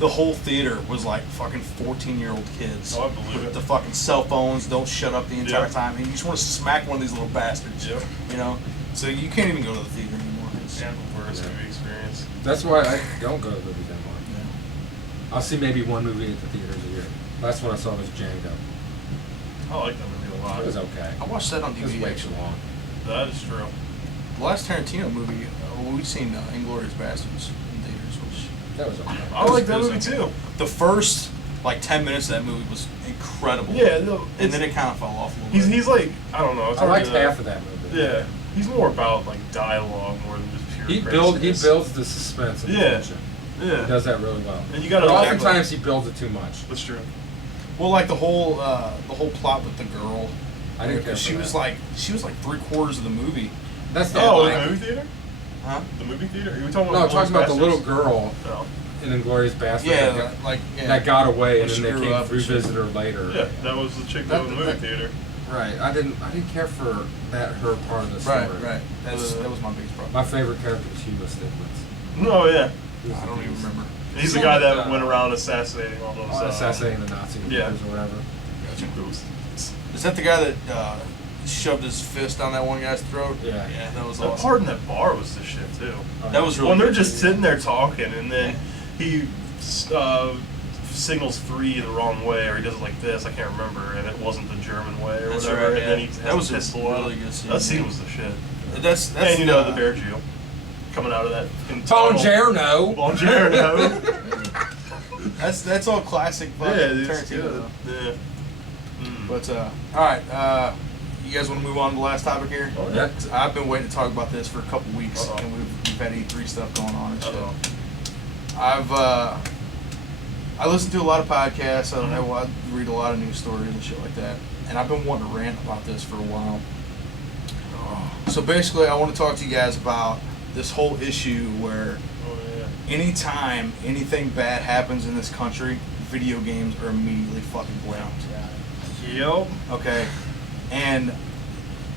The whole theater was like fucking 14-year-old kids Oh, I believe with it. the fucking cell phones, don't shut up the entire Yeah. time, and you just want to smack one of these little bastards. Yep. You know, so you can't even go to the theater anymore. It's- Yeah, the worst movie experience. That's why I don't go to the movies anymore. yeah. I'll see maybe one movie at the theaters a year. Last one I saw was Django. I like that movie a lot. It was okay. I watched that on It was DVD way too actually. long. That is true. The last Tarantino movie, we've seen Inglourious Bastards in theaters, which That was okay. I like that it was movie too. the first like 10 minutes of that movie was incredible. Yeah, no, and then it kind of fell off a little bit. he's like, I don't know. It's I hard liked to- half of that movie. Yeah, he's more about like dialogue more than just pure. He craziness. builds the suspense and the Yeah. tension. He Yeah, does that really well. and you gotta. But Exactly. oftentimes he builds it too much. That's true. Well, like the whole plot with the girl. I didn't care Because for she that. was like 3/4 of the movie. That's the Oh, like, in the movie theater? Huh? The movie theater? Are you talking No, about? I'm talking about the little Bastards? girl No. in Inglourious Bastards Yeah, like yeah. that got away, and She then they grew came up to and shit. revisit her later. Yeah, that was the chick that was in the movie theater. Right. I didn't care for her part of the story. Right. That was my biggest problem. My favorite character was Hugo Stiglitz. No, yeah. I don't even remember. He's the guy that went around assassinating all those. Assassinating the Nazi yeah. leaders or whatever. Is that the guy that shoved his fist down that one guy's throat? Yeah. Yeah, that was That awesome. part in that bar was the shit too. That was really When they're good, just too. sitting there talking, and then he signals three the wrong way, or he does it like this. I can't remember, and it wasn't the German way or That's whatever. right, And then he yeah. has That was a a pistol out. really good scene, That scene yeah. was the shit. That's And you know the bear Jew coming out of that. Bongiorno. Bongiorno. That's all classic Yeah, fucking it's Tarantino. good. though. Yeah. Mm. But all right, you guys want to move on to the last topic here? Oh, Yeah. 'Cause I've been waiting to talk about this for a couple weeks, Uh-oh. and we've had E3 stuff going on and shit. Uh-oh. I listen to a lot of podcasts. Mm-hmm. I read a lot of news stories and shit like that, and I've been wanting to rant about this for a while. So basically, I want to talk to you guys about this whole issue where Oh yeah. anytime anything bad happens in this country, video games are immediately fucking blamed. Yep. Okay. And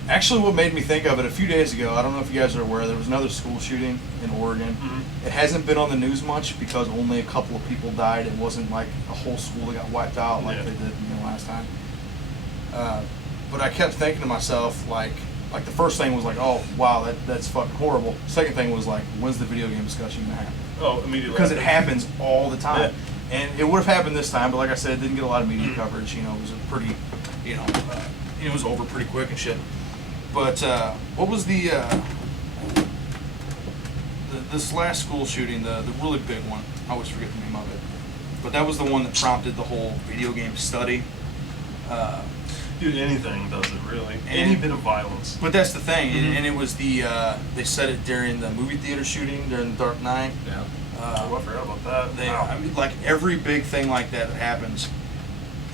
actually, what made me think of it a few days ago, I don't know if you guys are aware, there was another school shooting in Oregon. Mhm. It hasn't been on the news much because only a couple of people died. It wasn't like a whole school that got wiped out like Yeah. they did last time. But I kept thinking to myself, like the first thing was like, oh, wow, that's fucking horrible. Second thing was like, when's the video game discussion going to happen? Oh, immediately. Because it happens all the time. Yeah. And it would have happened this time, but like I said, it didn't get a lot of media Mhm. coverage. It was a pretty, it was over pretty quick and shit. But what was this last school shooting, the really big one? I always forget the name of it. But that was the one that prompted the whole video game study. Dude, anything does it really. And- Any bit of violence. But that's the thing, Mhm. and it was they said it during the movie theater shooting during the Dark Knight. Yeah. Oh, I forgot about that. Wow. I mean, like every big thing like that happens.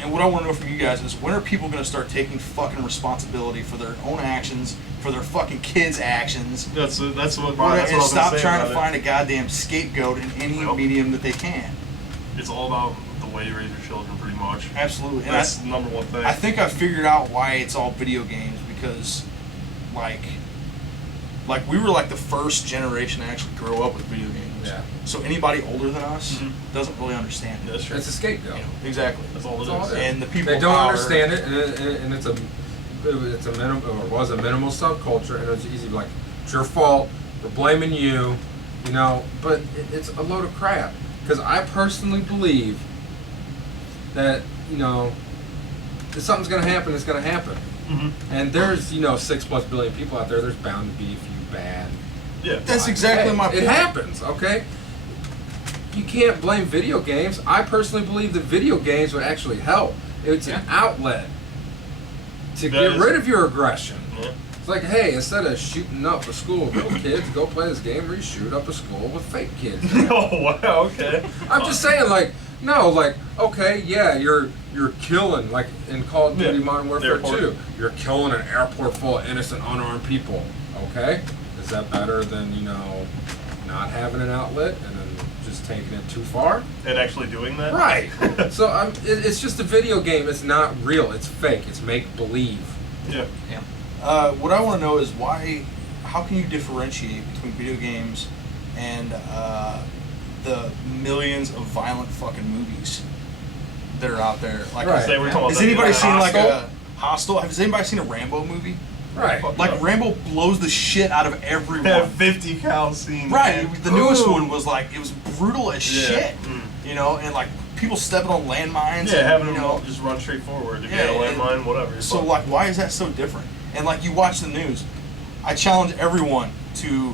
And what I want to know from you guys is, when are people going to start taking fucking responsibility for their own actions, for their fucking kids' actions, That's what. That's what and I was gonna stop say trying to about find a goddamn scapegoat in any Well. medium that they can? It's all about the way you raise your children, pretty much. Absolutely. And That's the number one thing. I think I figured out why it's all video games, because, like we were like the first generation to actually grow up with video games. Yeah. So anybody older than us Mhm. doesn't really understand it. That's true. It's a scapegoat. Exactly. That's all it That's all is. it is. And the people They of don't power- understand it, and it's a minimal, or was a minimal subculture, and it's easy to be like, it's your fault, we're blaming you, but it's a load of crap. Because I personally believe that, if something's going to happen, it's going to happen. Mm-hmm. And there's, 6+ billion people out there, there's bound to be a few bad. Yeah. That's exactly Hey, my point. It happens, okay? You can't blame video games. I personally believe that video games would actually help. It's an outlet to That get is- rid of your aggression. Yeah. It's like, hey, instead of shooting up a school with real kids, go play this game where you shoot up a school with fake kids. Oh wow. Okay. I'm just saying, okay, yeah, you're killing, like in Call of Duty Yeah. Modern Warfare Airport. 2, you're killing an airport full of innocent, unarmed people. Okay, is that better than, not having an outlet and then just taking it too far? And actually doing that? Right. So it's just a video game. It's not real. It's fake. It's make-believe. Yeah. What I want to know is how can you differentiate between video games and the millions of violent fucking movies that are out there? Like, Right. Say we're talking has about anybody seen like Hostel? a Hostel? Has anybody seen a Rambo movie? Right. Like Rambo blows the shit out of everyone. That 50 cal scene. Right. The newest Ooh. one was like it was brutal as Yeah. shit. Mm. And like people stepping on landmines. Yeah, and, having them just run straight forward. If you had a landmine, whatever. So like, why is that so different? And like, you watch the news. I challenge everyone to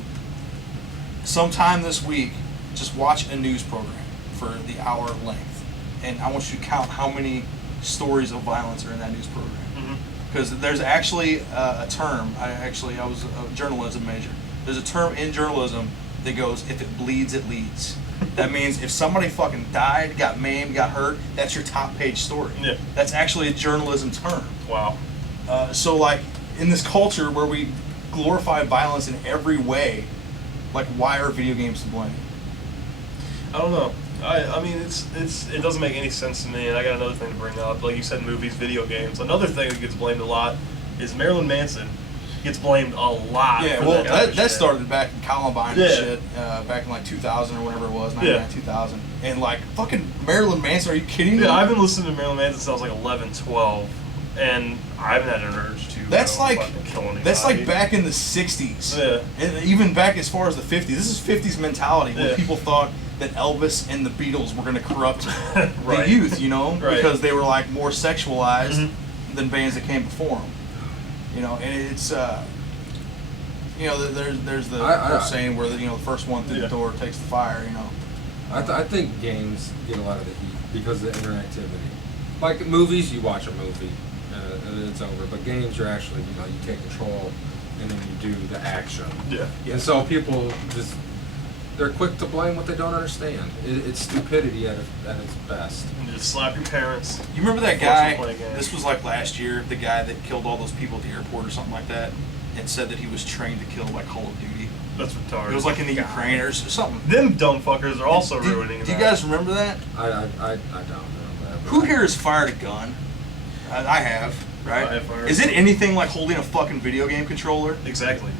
sometime this week just watch a news program for the hour length, and I want you to count how many stories of violence are in that news program. Because there's actually a term. I was a journalism major. There's a term in journalism that goes, if it bleeds, it leads. That means if somebody fucking died, got maimed, got hurt, that's your top page story. Yeah. That's actually a journalism term. Wow. So like, in this culture where we glorify violence in every way, like, why are video games to blame? I don't know. I mean, it doesn't make any sense to me, and I got another thing to bring up. Like you said, movies, video games. Another thing that gets blamed a lot is Marilyn Manson gets blamed a lot. Yeah, for well, kind of that shit. started back in Columbine and Yeah. shit, back in like 2000 or whatever it was, 99, 2000. And like, fucking Marilyn Manson, are you kidding me? Yeah, I've been listening to Marilyn Manson since I was like 11, 12, and I haven't had an urge to That's go like fucking kill anybody. that's like back in the 60s. Yeah. And even back as far as the 50s. This is 50s mentality when Yeah. people thought that Elvis and the Beatles were going to corrupt Right. the youth, Right. because they were like more sexualized Mhm. than bands that came before them. And it's there's the whole saying where the first one through the door takes the fire. I think games get a lot of the heat because of the interactivity. Like movies, you watch a movie and it's over. But games, you're actually, you take control and then you do the action. Yeah. And so people they're quick to blame what they don't understand. It's stupidity at its best. And just slap your parents. You remember that Force them guy? to play games. This was like last year. The guy that killed all those people at the airport or something like that, and said that he was trained to kill like Call of Duty. That's retarded. It was like in the Ukraine or something. Them dumb fuckers are also ruining Do you that. guys remember that? I don't remember that. Who here has fired a gun? I have, right? I have fired Is a it gun. anything like holding a fucking video game controller? Exactly.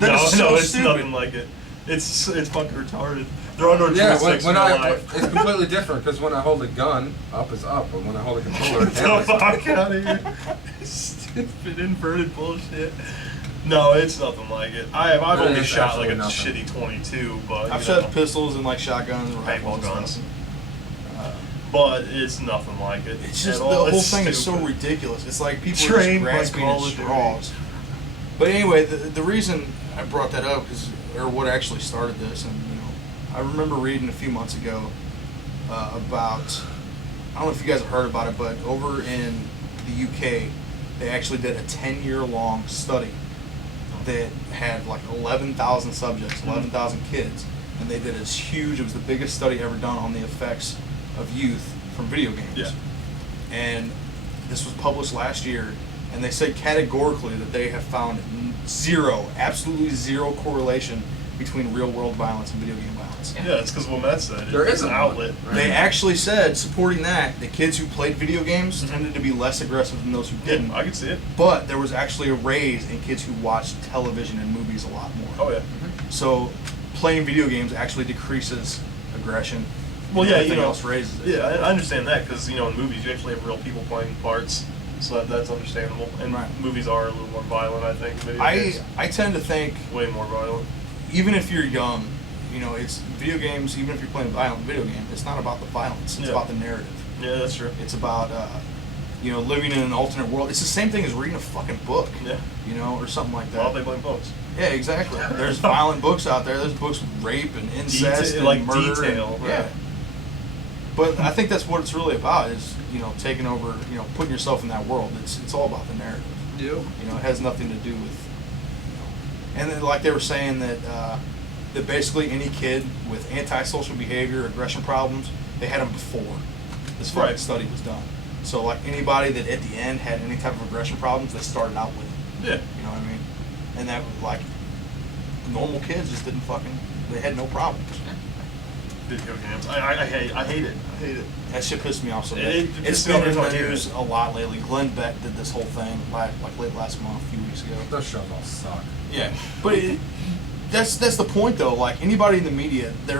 That is so it's stupid. nothing like it. It's fucking retarded. There are no Yeah, joysticks when in I real life. it's completely different because when I hold a gun, up is up, but when I hold a controller, Get down the is down. fuck out of here. Stupid inverted bullshit. No, it's nothing like it. I've only It's shot like a absolutely shitty 22, but I've you know, shot pistols and like shotguns and paintball rifles and guns. stuff. But it's nothing like it. It's just at the all. whole It's thing is so stupid. ridiculous. It's like people Trained are by just grasping Call at of Duty. straws. But anyway, the reason I brought that up or what actually started this, and I remember reading a few months ago about, I don't know if you guys have heard about it, but over in the UK, they actually did a 10-year-long study that had like 11,000 subjects, 11,000 kids, and they did it huge. It was the biggest study ever done on the effects of youth from video games. Yeah. And this was published last year, and they said categorically that they have found absolutely zero correlation between real-world violence and video game violence. Yeah, it's because what Matt said. There It's is an a outlet. Right. They actually said, supporting that, the kids who played video games Mhm. tended to be less aggressive than those who didn't. Yeah, I can see it. But there was actually a raise in kids who watched television and movies a lot more. Oh yeah. So playing video games actually decreases aggression. Well, yeah, Everything else raises it. Yeah, I understand that because in movies you actually have real people playing parts, so that's understandable. And Right. movies are a little more violent, I think. Video games, I tend to think, way more violent. even if you're young, it's video games. Even if you're playing a violent video game, it's not about the violence. It's Yeah. about the narrative. Yeah, that's true. It's about living in an alternate world. It's the same thing as reading a fucking book. Yeah. Or something like Why don't that. they blame books? Yeah, exactly. There's violent books out there. There's books with rape and incest and like murder. detail, And, right. yeah. But I think that's what it's really about. Is taking over. Putting yourself in that world. It's all about the narrative. Yeah. It has nothing to do with. And then, like they were saying that that basically any kid with antisocial behavior, aggression problems, they had them before this fucking Right. study was done. So like anybody that at the end had any type of aggression problems, they started out with it. Yeah. You know what I mean? And that was like normal kids just didn't they had no problems. Video games. I hate it. I hate it. That shit pissed me off so bad. It's been in the on news TV. a lot lately. Glenn Beck did this whole thing like late last month, a few weeks ago. Those shows all suck. Yeah, but that's the point though. Like anybody in the media, they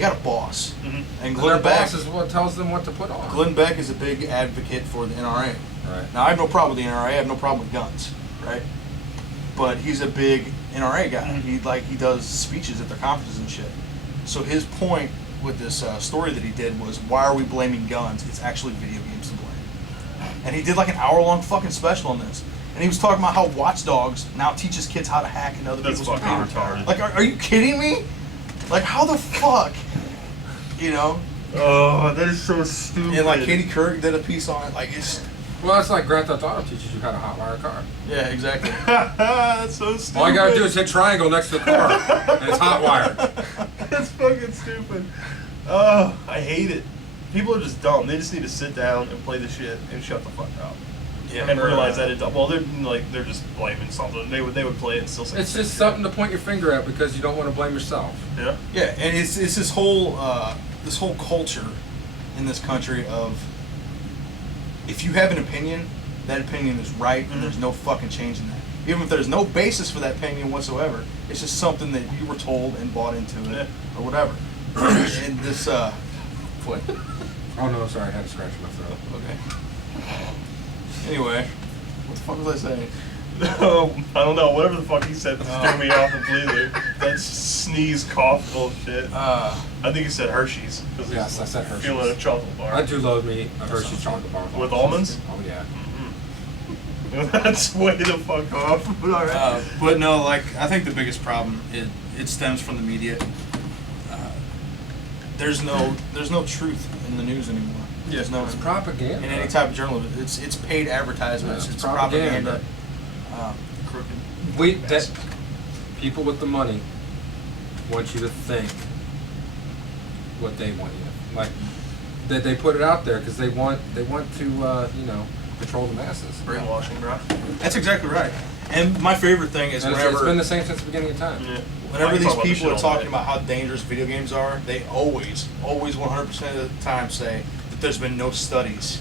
got a boss, Mm-hmm. and And Glenn their Beck. boss is what tells them what to put on. Glenn Beck is a big advocate for the NRA. Right. Now I have no problem with the NRA. I have no problem with guns, right? But he's a big NRA guy. He does speeches at their conferences and shit. So his point with this story that he did was, why are we blaming guns? It's actually video games to blame. And he did like an hour-long fucking special on this. And he was talking about how Watch Dogs now teaches kids how to hack into other That's people's fucking computers. retarded. Like, are you kidding me? Like, how the fuck? You know? Oh, that is so stupid. And like Katie Couric did a piece on it. Like, it's... Well, it's like Grand Theft Auto teaches you how to hotwire a car. Yeah, exactly. That's so stupid. All you gotta do is hit triangle next to the car, and it's hotwired. That's fucking stupid. Oh, I hate it. People are just dumb. They just need to sit down and play the shit and shut the fuck up. Yeah, And realize that it's well, they're just blaming something. They would play it and still say It's just something to point your finger at because you don't want to blame yourself. Yeah. Yeah, and it's this whole culture in this country of, if you have an opinion, that opinion is right, and there's no fucking changing that. Even if there's no basis for that opinion whatsoever, it's just something that you were told and bought into it, or whatever. And this, what? Oh no, sorry, I had to scratch my throat. Okay. Anyway, what the fuck was I saying? I don't know. Whatever the fuck he said threw me off completely. That sneeze cough bullshit. I think he said Hershey's. Yes, I said Hershey's. Feeling a chocolate bar. I do love me a Hershey's chocolate bar With almonds? Oh yeah. That's way the fuck off. But all right. But no, like, I think the biggest problem, it stems from the media. There's no truth in the news anymore. Yeah, There's no It's propaganda. in any type of journalism. It's paid advertisements. Yeah, it's it's propaganda. Crooked. That people with the money want you to think what they want you to, like, that they put it out there because they want to control the masses. Brainwashing, bro. That's exactly right. And my favorite thing is And whenever it's been the same since the beginning of time. Yeah. whenever I can these talk about people are this shit all talking day. about how dangerous video games are, they always 100% of the time say that there's been no studies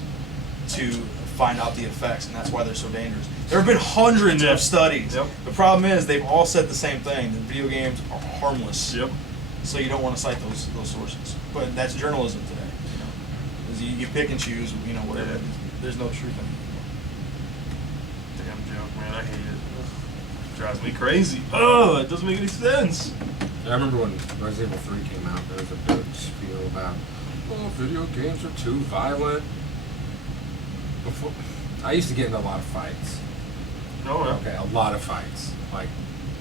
to find out the effects, and that's why they're so dangerous. There have been hundreds of studies. Yep. The problem is they've all said the same thing, that video games are harmless. Yep. So you don't want to cite those sources. But that's journalism today. You know, 'cause you pick and choose, whatever. Yeah. There's no truth in it. Damn joke, man. I hate it. Ugh. Drives me crazy. Oh, it doesn't make any sense. I remember when Resident Evil 3 came out, there was a big spiel about, video games are too violent. Before, I used to get into a lot of fights. No, no. Okay, a lot of fights. Like,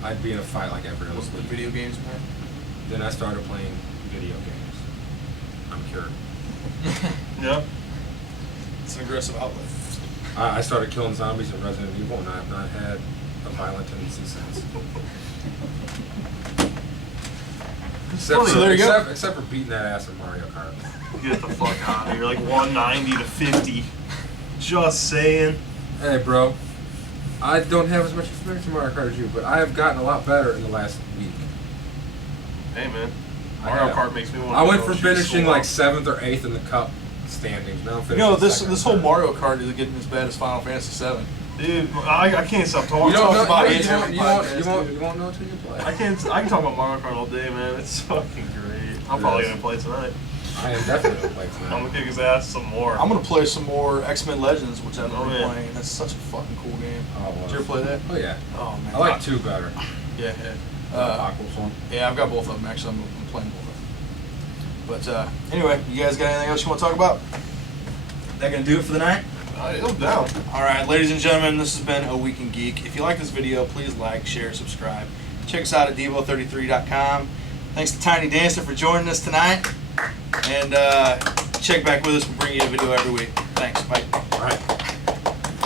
I'd be in a fight like every other What's the week. video games, man? Then I started playing video games. I'm cured. Yeah. It's an aggressive outlet. I started killing zombies in Resident Evil, and I have not had a violent tendency since. Except So there you go. Except for beating that ass in Mario Kart. Get the fuck out of here. Like 190 to 50. Just saying. Hey, bro. I don't have as much experience in Mario Kart as you, but I have gotten a lot better in the last week. Hey, man. I Mario have. Kart makes me want to I went from finishing like 7th or 8th in the cup standings. Now I'm finishing This second this or whole third. Mario Kart is getting as bad as Final Fantasy VII. Dude, I can't stop talking. You don't know. about You it won't- every you won't- podcast, you won't- dude. you won't know until you play. I can talk about Mario Kart all day, man. It's fucking great. I'm probably gonna play tonight. I am definitely gonna play I'm tonight. gonna kick his ass some more. I'm gonna play some more X-Men Legends, which I've Oh, been yeah. playing. That's such a fucking cool game. Oh, well. Did you ever play that? Oh yeah. Oh man. I like 2 better. Yeah. Aqua's one. Yeah, I've got both of them actually. I'm playing both of them. But anyway, you guys got anything else you want to talk about? That gonna do it for the night? I'm down. All right, ladies and gentlemen, this has been A Week in Geek. If you like this video, please like, share, subscribe. Check us out at Devo33.com. Thanks to Tiny Dancer for joining us tonight. And check back with us. We'll bring you a video every week. Thanks. Bye. All right.